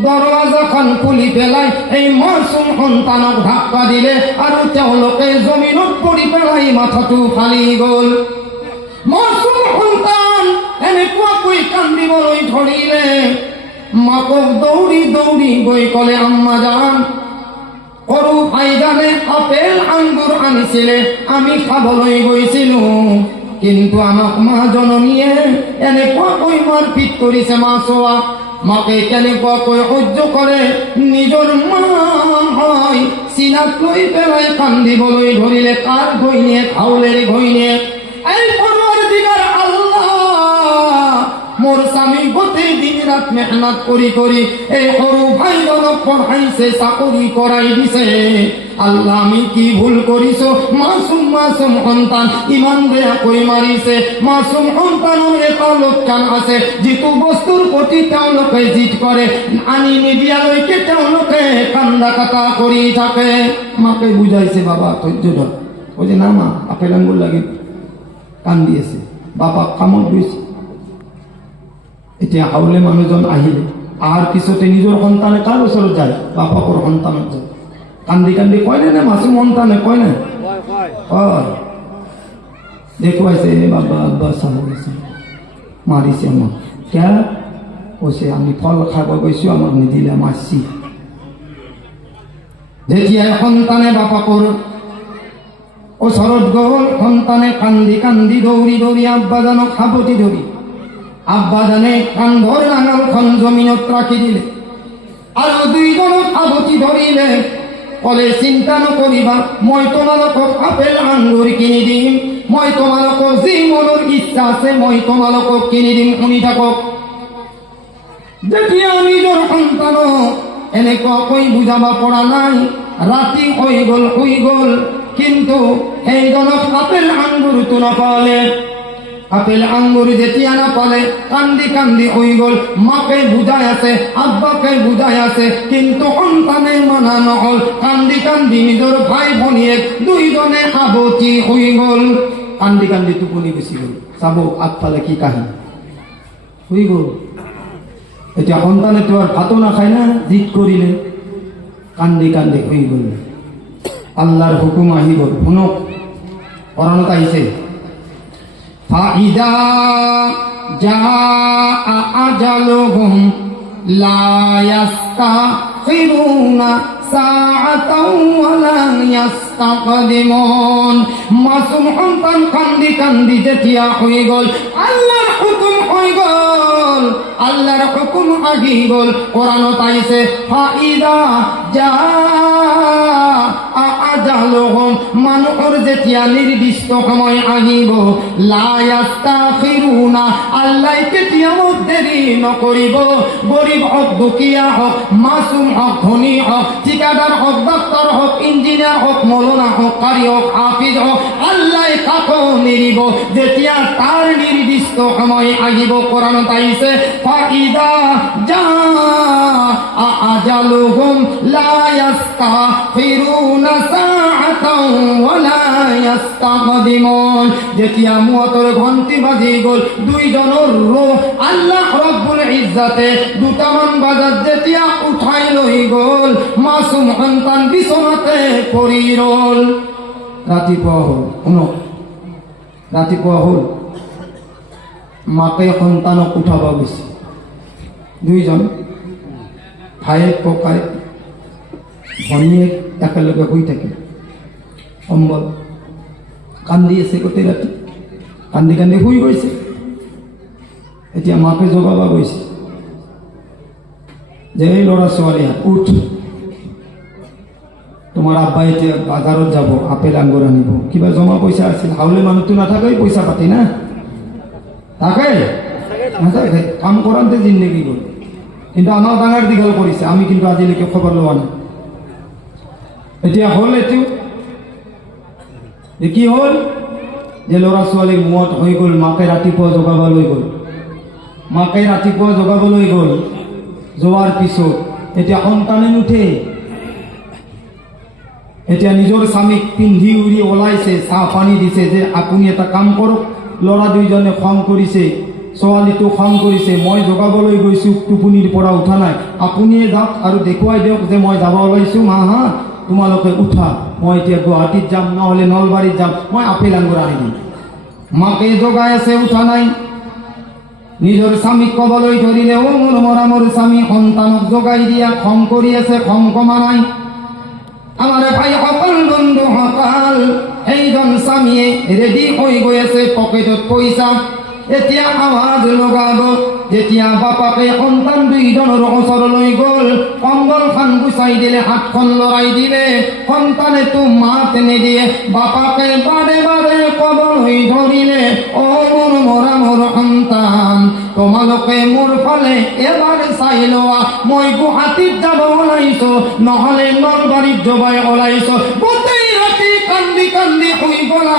দৰওয়াজাখন খুলি পেলাই এই মাসুম সন্তানক ধাক্কা দিলে আৰু তেওঁলোকে জমিনত পৰি পেলাই মাথাটো ফালি গ'ল। মাসুম সন্তান এনেকুৱাকৈ কান্দিবলৈ ধৰিলে, মাকক দৌৰি দৌৰি গৈ ক'লে, আম্মা জান, সৰু ভাইজানে আপেল আঙ্গুৰ আনিছিলে, আমি খাবলৈ গৈছিলো, কিন্তু আমাক মা জননীয়ে এনেকুৱাকৈ মাৰপিট কৰিছে। মা চোৱা, মাকে কেনেকুৱাকৈ সহ্য কৰে, নিজৰ মা হয় চিনাত লৈ পেলাই কান্দিবলৈ ধৰিলে। কাৰ ঘৈণীয়েক? হাউলেৰ ঘৈণীয়েক। এই পৰৱৰ্তীকাৰ আল্লাহ, মোৰ স্বামী গোটেই দিন ৰাত মেহনত কৰি কৰি এই সৰু ভাইজনক পঢ়াইছে, চাকৰি কৰাই দিছে, আল্লাহ আমি কি ভুল কৰিছো? মাসুম মাসুম সন্তান ইমান বেয়াকৈ মাৰিছে। মাসুম সন্তানৰ এটা লক্ষণ আছে, যিটো বস্তুৰ প্ৰতি তেওঁলোকে জিদ কৰে, আনি নিদিয়ালৈকে তেওঁলোকে কান্দা কাটা কৰি থাকে। মাকে বুজাইছে, বাবা ধৈৰ্য ধৰ। ওই যে না মা, আপেল আঙ্গুর লাগি কান্দি আছে, বাপাক কামত গৈছে। এতিয়া হাউলে মানুহজন আহিলে, আহাৰ পিছতে নিজৰ সন্তানে কাৰ ওচৰত যায়? বাপাকৰ সন্তানত যায়। কান্দি কান্দি কয় নে মাসুম সন্তানে কয় না? হয়। দেখুৱাইছে, বাবা আব্বা চাব গেছে, মাৰিছে আমাক। কিয়? কৈছে আমি ফল খাব গৈছো, আমাক নিদিলে, মাৰছি। যেতিয়া সন্তানে বাপাকৰ ওচৰত গ'ল, সন্তানে কান্দি কান্দি দৌৰি দৌৰি আব্বাজানক সাবটি ধৰি, আব্বাজানে কান্ধৰ নাঙলখন জমিনত ৰাখি দিলে আৰু দুইজনক সাবটি ধৰিলে, ক'লে চিন্তা নকৰিবা, মই তোমালোকক আপেল আঙ্গুৰ কিনি দিম, মই তোমালোকক যি মনৰ ইচ্ছা আছে মই তোমালোকক কিনি দিম, শুনি থাকক। যেতিয়া নিজৰ সন্তানক এনেকুৱাকৈ বুজাব পৰা নাই, ৰাতি হৈ গ'ল, শুই গ'ল, কিন্তু সেইজনক আপেল আঙ্গুৰটো নাপালে। আপেল আঙ্গুর যেতিয়া নাপালে কান্দি কান্দি হয়ে গ'ল। মাকে বুঝাই আছে, আব্বাকে বুঝাই আছে, কিন্তু সন্তানে মানা নহল। কান্দি কান্দি নিজৰ ভাই ভনীয়েক দুইজনে সাবতি হয়ে গ'ল। কান্দি কান্দি টোপনি গুচি গ'ল। চাব আগফালে কি কাহিনী হয়ে গ'ল। এতিয়া সন্তানে তো আর ভাতো নাখায় না, জিদ করিলে কান্দি কান্দি হয়ে গ'ল। আল্লাহর হুকুম আহি গ'ল। শুনক, কোরআনত আহিছে, ফাইদা জাআ আজালুহুম লা ইস্তাখিরুনা সাআতাও ওয়া লা ইস্তাকদিমুন। মাসুম সন্তান কান্দি কান্দি যেতিয়া হয়ে গ'ল, আল্লাহর হুকুম হয়ে গ'ল, আল্লাহর হুকুম আহি গ'ল। কোরআনত আইছে, ফাইদা জাআ আজালুহুম মানুহৰ যেতিয়া নিৰ্দিষ্ট সময় আহিব লা ইয়াস্তাখিৰুনা আল্লাহ কেতিয়াও দেৰি নকৰিব গৰীব হওক দুখীয়া হওক মাসুম হওক ধনী হওক ঠিকাদার হওক ডাক্তার হওক ইঞ্জিনিয়ার হওক মৌলানা হওক কারি হওক হাফিজ হওক আল্লাহ কাকো নেৰিব যেতিয়া তাৰ নিৰ্দিষ্ট সময় আহিব কোৰআন তাইছে ফাইদা জা আজালুহুম লা ইয়াস্তাখিৰুনা সাআতাও ওয়ালা ইয়াস্তাকদিমুন যেতিয়া মুহূৰ্তৰ ঘণ্টি বাজি গ'ল দুইজনৰ রূহ আল্লাহ রব্বুল ইজ্জতে দুটামান বাজাত যেতিয়া উঠাই লৈ গ'ল মাসুম সন্তান বিছনাতে পৰি ৰ'ল ৰাতিপুৱা হ'ল শুনক ৰাতিপুৱা হ'ল মাকে সন্তানক উঠাব গৈছে দুইজন ভায়েক ককাই ভনীয়েক একেলগে শুই থাকে সম্বল কান্দি আছে গোটেই ৰাতি কান্দি কান্দি শুই গৈছে এতিয়া মাকে জগাব গৈছে যে এই ল'ৰা ছোৱালী উঠ তোমাৰ আব্বাই এতিয়া বাজাৰত যাব আপেল আঙুৰ আনিব কিবা জমা পইচা আছিল হাউলি মানুহটো নাথাকে পইচা পাতি না থাকে নাথাকে কাম কৰাতে জিন্দগী গ'ল কিন্তু আমাৰ ডাঙৰ দীঘল কৰিছে আমি কিন্তু আজিলৈকে খবৰ লোৱা নাই এতিয়া হ'ল এইটো কি হ'ল যে ল'ৰা ছোৱালীৰ মত হৈ গ'ল মাকে ৰাতিপুৱা জগাবলৈ গ'ল মাকে ৰাতিপুৱা জগাবলৈ গ'ল যোৱাৰ পিছত এতিয়া সন্তানে নুঠে এতিয়া নিজৰ স্বামীক পিন্ধি উৰি ওলাইছে চাহ পানী দিছে যে আপুনি এটা কাম কৰক ল'ৰা দুইজনে খং কৰিছে ছোৱালীটো খং কৰিছে মই জগাবলৈ গৈছোঁ টোপনিৰ পৰা উঠা নাই আপুনিয়ে যাওক আৰু দেখুৱাই দিয়ক যে মই যাব ওলাইছোঁ মা হা তোমালোকে উঠা মই এতিয়া গুৱাহাটীত যাম নহ'লে নলবাৰীত যাম মই আপেল আঙুৰ আনি দিম মাকে জগাই আছে উঠা নাই নিজৰ স্বামীক ক'বলৈ ধৰিলে অ মোৰ মৰমৰ স্বামী সন্তানক জগাই দিয়া খং কৰি আছে খং কমা নাই আমার ভাই সকল বন্ধু সকল এইজন স্বামীয়ে রেডি হৈ গৈ আছে পকেটত পইচা এতিয়া আৱাজ লগাব যেতিয়া বাপাকে সন্তান দুইজনৰ ওচৰলৈ গ'ল কম্বলখন গুচাই দিলে হাতখন লৰাই দিলে সন্তানেতো মাত নিদিয়ে বাপাকে বাৰে বাৰে ক'বলৈ ধৰিলে অ মোৰ মৰমৰ সন্তান তোমালোকে মোৰ ফালে এবাৰ চাই লোৱা মই গুৱাহাটীত যাব ওলাইছো নহ'লে নলবাৰীত যাবাই ওলাইছো গোটেই ৰাতি কান্দি কান্দি শুই গ'লা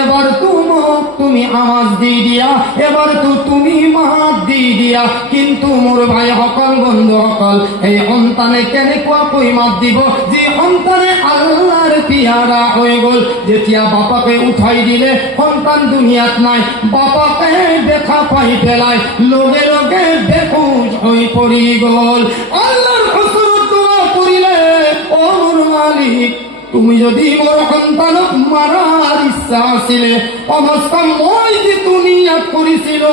এবাৰ তুমি আৱাজ দি দিয়া এবাৰ তুমি মাত দি দিয়া কিন্তু মোৰ ভাই সকল বন্ধু সকল এই সন্তানে কেনেকুৱাকৈ মাত দিব যি সন্তানে আল্লাহৰ পিয়াৰা হৈ গ'ল যেতিয়া বাপাকে উঠাই দিলে সন্তান দুনিয়াত নাই বাপাকে দেখা পাই পেলাই লগে লগে বেহুশ হৈ পৰি গ'ল আল্লাহৰ ওচৰত দোয়া কৰিলে অ মোৰ মালিক তুমি যদি মোৰ সন্তানক মাৰাৰ ইচ্ছা আছিলে অৱস্থা মই যিটো নিয়াত কৰিছিলো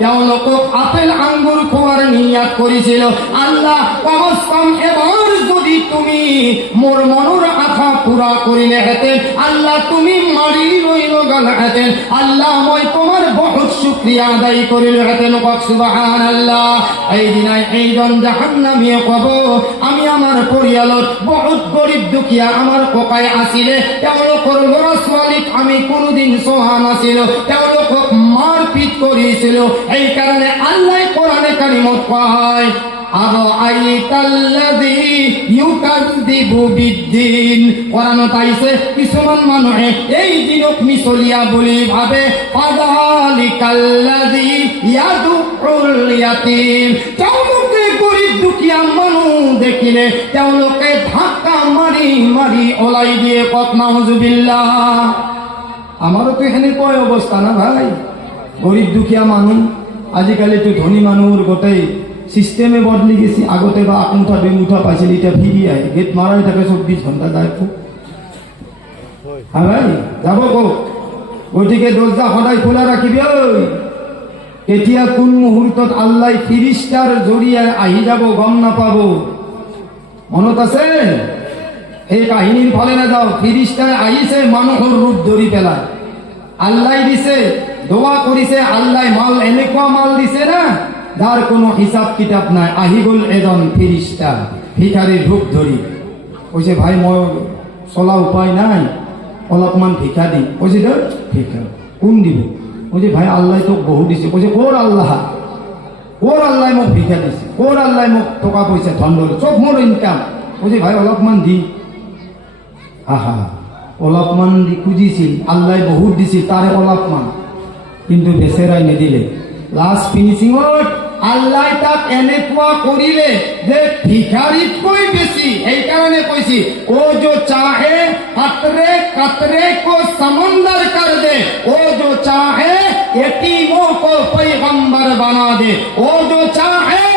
তেওঁলোকক আপেল আঙুৰ খোৱাৰ নিয়াত কৰিছিলো আল্লাহ অৱস্থা এবাৰ যদি তুমি মোৰ মনৰ আশা পূৰা কৰিলেহেঁতেন আল্লাহ তুমি মাৰি লৈ লগালেহেঁতেন আল্লাহ মই তোমাৰ বহুত শুক্ৰিয়া আদায় কৰিলোহেঁতেন সুবহানাল্লাহ এইদিনাই এইজন জাহান্নামীয়ে ক'ব আমি আমাৰ পৰিয়ালত বহুত গৰীব দুখীয়া আমাৰ ককাই আছিলে তেওঁলোকৰ ল'ৰা ছোৱালীক আমি কোনোদিন চোৱা নাছিলো তেওঁলোকক মাৰপিট কৰিছিলো এই কাৰণে আল্লাহ কোরআনে কারিমত কয় আরাআইতাল্লাযী ইউকাযযিবু বিদ্দিন কোরআনত আইছে কিছুমান মানুহে এই দিনক মিছলিয়া বুলি ভাবে ফাযালিকাল্লাযী ইয়াদুল ইয়াতীম তেওঁলোকে গৰীব দুখীয়া মানুহ দেখিলে তেওঁলোকে ধাক্কা মাৰি মাৰি ওলাই দিয়ে কত নাউজুবিল্লাহ আমাৰো তো সেনেকুৱাই অৱস্থা না ভাই গৰীব দুখীয়া মানুহ আজিকালিতো ধনী মানুহৰ গোটেই সিস্টেমে বদলি গেছি আগতে বা আকুণ্ঠা দুমুঠা পাইছিল এটা ফিরি আহে গেট মারাই থাকে 24 ঘন্টা যায় হ্যাঁ ভাই যাব কো গতিকে দরজা সদায় খোলা রাখিবি কেতিয়া কোন মুহূর্তত আল্লাহ ফিরিস্তার জড়িয়ে আহি যাব গম নাপাব মনত আছে এই কাহিনীর ফলে না যাও ফিরিস্তার আহিছে মানুহৰ ৰূপ ধৰি পেলায় আল্লাহ দিছে দোয়া কৰিছে আল্লাহ মাল এনেকুৱা মাল দিছে না যার কোনো হিসাব কিতাব নাই আহি গ'ল এজন ফিরিস্তা ভিখারির রূপ ধরি কইছে ভাই মই চলা উপায় নাই, অলপমান ভিক্ষা দিম। কৈছে দে ভিক্ষা কোন দিব? কৈছে ভাই আল্লাহ তোক বহুত দিছে। কৈছে ক'ৰ আল্লাহ? ক'ৰ আল্লাহ মোক ভিক্ষা দিছে? ক'ৰ আল্লাহ মোক টকা পইচা ধন ধৰে? চব মোৰ ইনকাম। কৈছে ভাই অলপমান দি। আহা, অলপমান খুজিছিল, আল্লাহ বহুত দিছিল, তাৰে অলপমান, কিন্তু বেচেৰাই নিদিলে। লাষ্ট ফিনিচিঙত আল্লাহ তাক এনেকুৱা কৰিলে যে ভিখাৰীতকৈ বেছি। সেইকাৰণে কৈছি ও जो चाहे कतरे कतरे को समंदर कर दे, ओ जो चाहे यतीमों को पैगंबर बना दे, ओ जो चाहे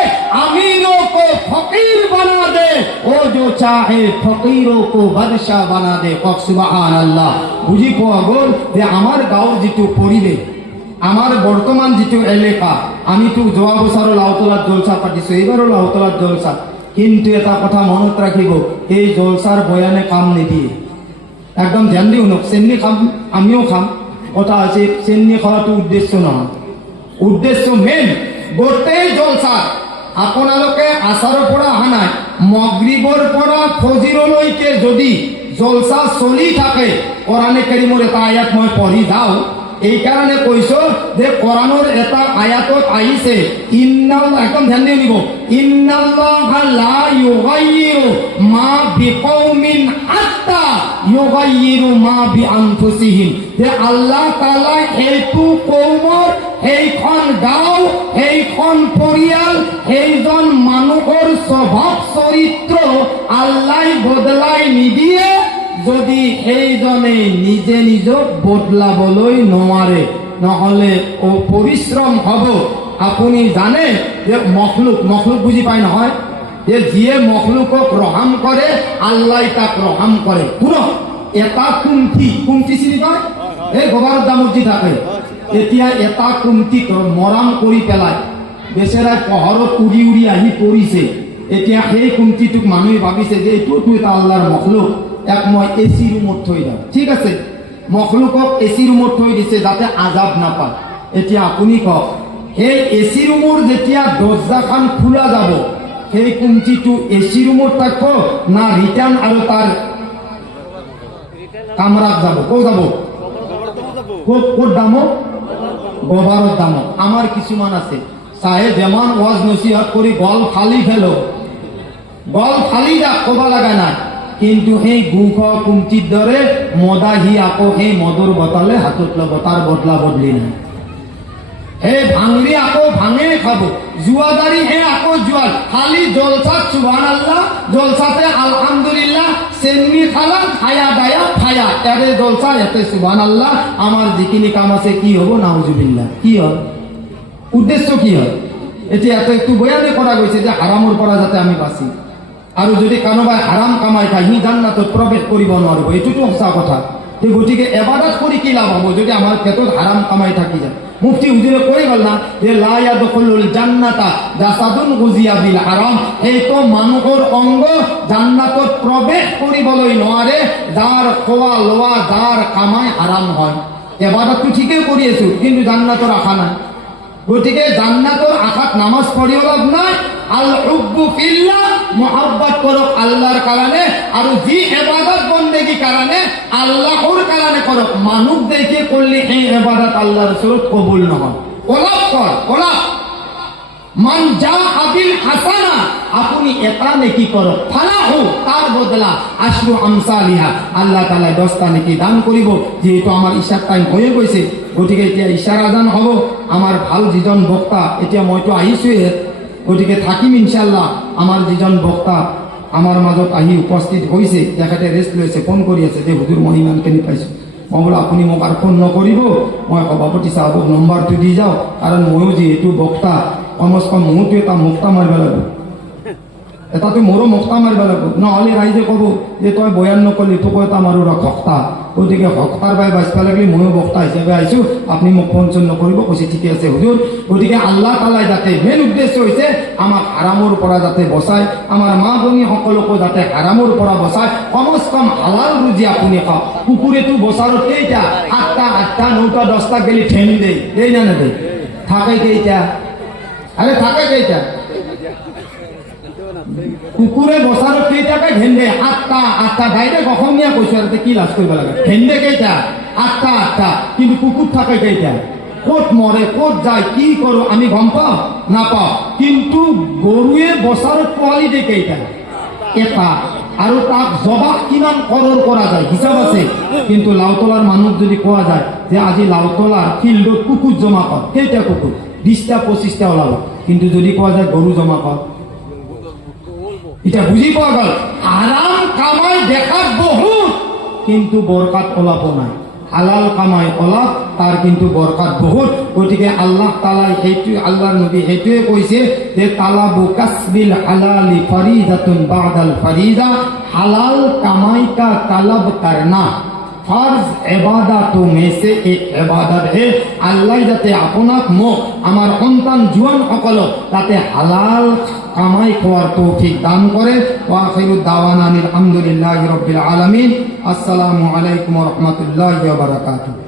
अमीरों को फकीर बना दे, ओ जो चाहे फकीरों को बादशाह बना दे। सुबहान আল্লাহ। বুজি পোৱা গ'ল যে আমাৰ গাঁৱৰ যিটো পৰিৱেশ, আমাৰ বৰ্তমান যেটো এলেকা, আমিতো যোৱা বছৰৰ লাউতলাত জলসা পাতিছো, এইবাৰো লাউতলাত জলসা। কিন্তু এটা কথা মনত রাখিব, এই জলসার বয়ানে কাম নিদিয়ে। একদম ধ্যান দিও নক, চেন্নি খাম, আমিও খাম, কথা আছে, চেন্নি খাওয়াটো উদ্দেশ্য নহয়। উদ্দেশ্য মেইন গোটেই জলসা আপোনালোকে আচাৰৰ পৰা অহা নাই, মগৰিবৰ পৰা ফজিৰলৈকে যদি জলসা চলি থাকে, কোৰআনে কাৰিমৰ এটা আয়াত মই পঢ়ি যাওঁ। এই কারণে কইছো যে কোরআনের এটা আয়াতত আইছে ইন্নাল্লাহ, একদম ধ্যান দিয়ে নিব, ইন্নাল্লাহা লা ইউগাইয়িরু মা বিকৌমিন হাত্তা ইউগাইয়িরু মা বিআনফুসিহিম। যে আল্লাহ তাআলা এইটো কৌমৰ, এইখন গাঁও, এইখন পৰিয়াল, এইজন মানুহৰ স্বভাৱ চৰিত্ৰ আল্লাহ বদলাই নিদিয়ে যদি সেইজনে নিজে নিজক বদলাবলৈ নোৱাৰে, নহলে ও পৰিশ্ৰম হব। আপুনি জানে যে মখলুক বুজি পায় নহয়, যে যিয়ে মখলুকক ৰহাম কৰে আল্লাহ তাক ৰহাম কৰে। শুনক, এটা কুমটি চিনি পায়, এই গোবাৰৰ দামত যি থাকে, এতিয়া এটা কুমটিক মৰাম কৰি পেলাই বেচেৰাই পহৰত উৰি উৰি আহি পৰিছে। এতিয়া সেই কুমটিটোক মানুহে ভাবিছে যে এইটোতো এটা আল্লাহৰ মখলুক, এক মই এচি ৰুমত থৈ যাওঁ। ঠিক আছে, মখলুকক এচি ৰুমত থৈ দিছে যাতে আজাব নাপায়। এতিয়া আপুনি কওক, সেই এচি ৰুমৰ যেতিয়া দৰ্জাখন খোলা যাব, সেই কুমটিটো এচি ৰুমত থাকিব না ৰিটাৰ্ণ আৰু তাৰ কামৰাত যাব? ক'ত যাব? ক'ত দাম? গোবাৰৰ দাম। আমাৰ কিছুমান আছে চাহে যেমান ওয়াজ নসিহত কৰি গল খালি ফেলো, গল খালি যাক, ক'ব লগা নাই, কিন্তু সেই গুখ কুমটিৰ দৰে মদা সি আকৌ সেই মদৰ বটলে হাতত ল'ব, তাৰ বদলা বদলি নাই। সেই ভাঙৰি আকৌ ভাঙে খাব, জুৱাদাৰী হে আকৌ জুৱাল, খালি জলসাত সুবহানাল্লাহ, জলসাতে আলহামদুলিল্লাহ, চেন্নি খালা খায়া দায়া খায়া, এৰে জলসা এতে সুবহানাল্লাহ। আমার যিখিনি কাম আছে কি হব? নাউজুবিল্লাহ। কি হয়? উদ্দেশ্য কি হয়? এতিয়া এত একটু বয়ানে করা গৈছে যে হাৰামৰ পৰা যাতে আমি বাঁচি, আৰু যদি কোনোবাই হাৰাম কামাই খায় সি জান্নাতত প্ৰৱেশ কৰিব নোৱাৰিব, এইটোতো সঁচা কথা। গতিকে এবাদত কৰি কি লাভ হব যদি আমাৰ পেটত হারাম কামাই থাকি যায়? মুফতি হুজুরে কই গল না যে লা ইয়াদখুলুল জান্নাতা জাসাদুন গুজিয়া বিল হারাম, এইটো মানুহৰ অংগ জান্নাতত প্ৰৱেশ কৰিবলৈ নোৱাৰে যাৰ খোৱা লোৱা, যাৰ কামাই হাৰাম হয়। এবাদতটো ঠিকই কৰি আছো, কিন্তু জান্নাতৰ আশা নাই। গতিকে জান্নাতৰ আশাত নামাজ পঢ়িও লাভ নাই। আল হুব্বু ফিল্লাহ, মুহাব্বত কৰক আল্লাহৰ কাৰণে, আৰু যি ইবাদত বন্দেগী কাৰণে আল্লাহৰ কাৰণে কৰক। মানুহ দেখি কৰলে এই ইবাদত আল্লাহৰ ওচৰত কবুল নহয়। ওলাপ কর, ওলাপ মান যা আবিল হাসানা, আপনি এটা নেকি করক, ফালাহু, তার বদলা আশরু আমসালিহা, আল্লাহ তাআলা 10টা নেকি দান কৰিব। যেহেতু আমাৰ ইশাৰ টাইম হয়ে গৈছে, গতিকে এতিয়া ইশাৰ আজান হ'ব। আমাৰ ভাল যিজন বক্তা, এতিয়া মইতো আহিছোৱে, গতিকে থাকিম ইনশাআল্লাহ। আমাৰ যিজন বক্তা আমাৰ মাজত আহি উপস্থিত হৈছে, তেখেতে ৰেষ্ট লৈছে, ফোন কৰি আছে যে হুজুৰ মই ইমানখিনি পাইছোঁ। মই বোলো আপুনি মোক আৰু ফোন নকৰিব, মই সভাপতি চাহাবক নম্বৰটো দি যাওঁ, কাৰণ ময়ো যিহেতু বক্তা, কমচ কম মোৰতো এটা মুক্তা মাৰিব লাগিব, এটাতো মোৰো মুক্তা মাৰিব লাগিব, নহ'লে ৰাইজে ক'ব যে তই বয়ান নকলি, তোকো এটা মাৰো ৰ হক্তা। গতিকে হক্তাৰ বাই বাচিব লাগিলে ময়ো বক্তা হিচাপে আহিছোঁ, আপুনি মোক ফোন চোন নকৰিব। কৈছে ঠিকে আছে হুজুৰ। গতিকে আল্লাহ তাআলাই যাতে, মেইন উদ্দেশ্য হৈছে আমাক হাৰামৰ পৰা যাতে বচায়, আমাৰ মা ভনী সকলকো যাতে হাৰামৰ পৰা বচায়। কমচ কম হালাল ৰুজি আপুনি খাওক। কুকুৰেতো বছৰত কেইটা? 7টা 8টা 9টা 10টা গেলি ঠেং দেই না নেদেই? থাকে কেইটা? আরে থাকে কেইটা? কুকুরে বসারও কেইটাকে ঘেন্ডে আটটা ডাইরে কখন নিয়ে কৈছে আর কি লাজ করবে লাগে ঘেন্ডে কেইটা আটটা কিন্তু কুকুর থাকে কেইটা ক'ত মরে ক'ত যায় কি করো আমি গম পাও না পাও কিন্তু গরুয়ে বসার পোৱালি দিয়ে কেইটা এটা আৰু তাক জবাব কিমান কৰৰ কৰা যায় হিচাপ আছে কিন্তু লাওতলাৰ মানুহ যদি কোৱা যায় যে আজি লাওতলাৰ ফিল্ডত কুকুৰ জমা কৰ কেইটা কুকুৰ 20টা 25টা ওলাব কিন্তু যদি কোৱা যায় গৰু জমা কৰ এটা বুঝি পাওয়া গেল আরাম কামাই দেখার বহুত কিন্তু বরকাত ওলাপ নাই হালাল কামাই ওলাপ তার কিন্তু বরকাত বহুত গতিকে আল্লাহ তাআলা এইটো আল্লাহর নবী এইটোৱে কৈছে যে তালাবু কাসবিল হালালি ফরিদাতুন বাদাল ফরিদা হালাল কামাই का तलब करना फर्ज इबादतों में से एक इबादत है আল্লাহ যাতে আপোনাক মোক আমার সন্তান জুয়ান সকল যাতে হালাল কামাই করার তৌফিক দান করে ওয়া আখিরু দাওয়ানা আলহামদুলিল্লাহি রাব্বিল আলামিন আসসালামু আলাইকুম ওয়া রাহমাতুল্লাহি ওয়া বারাকাতুহু।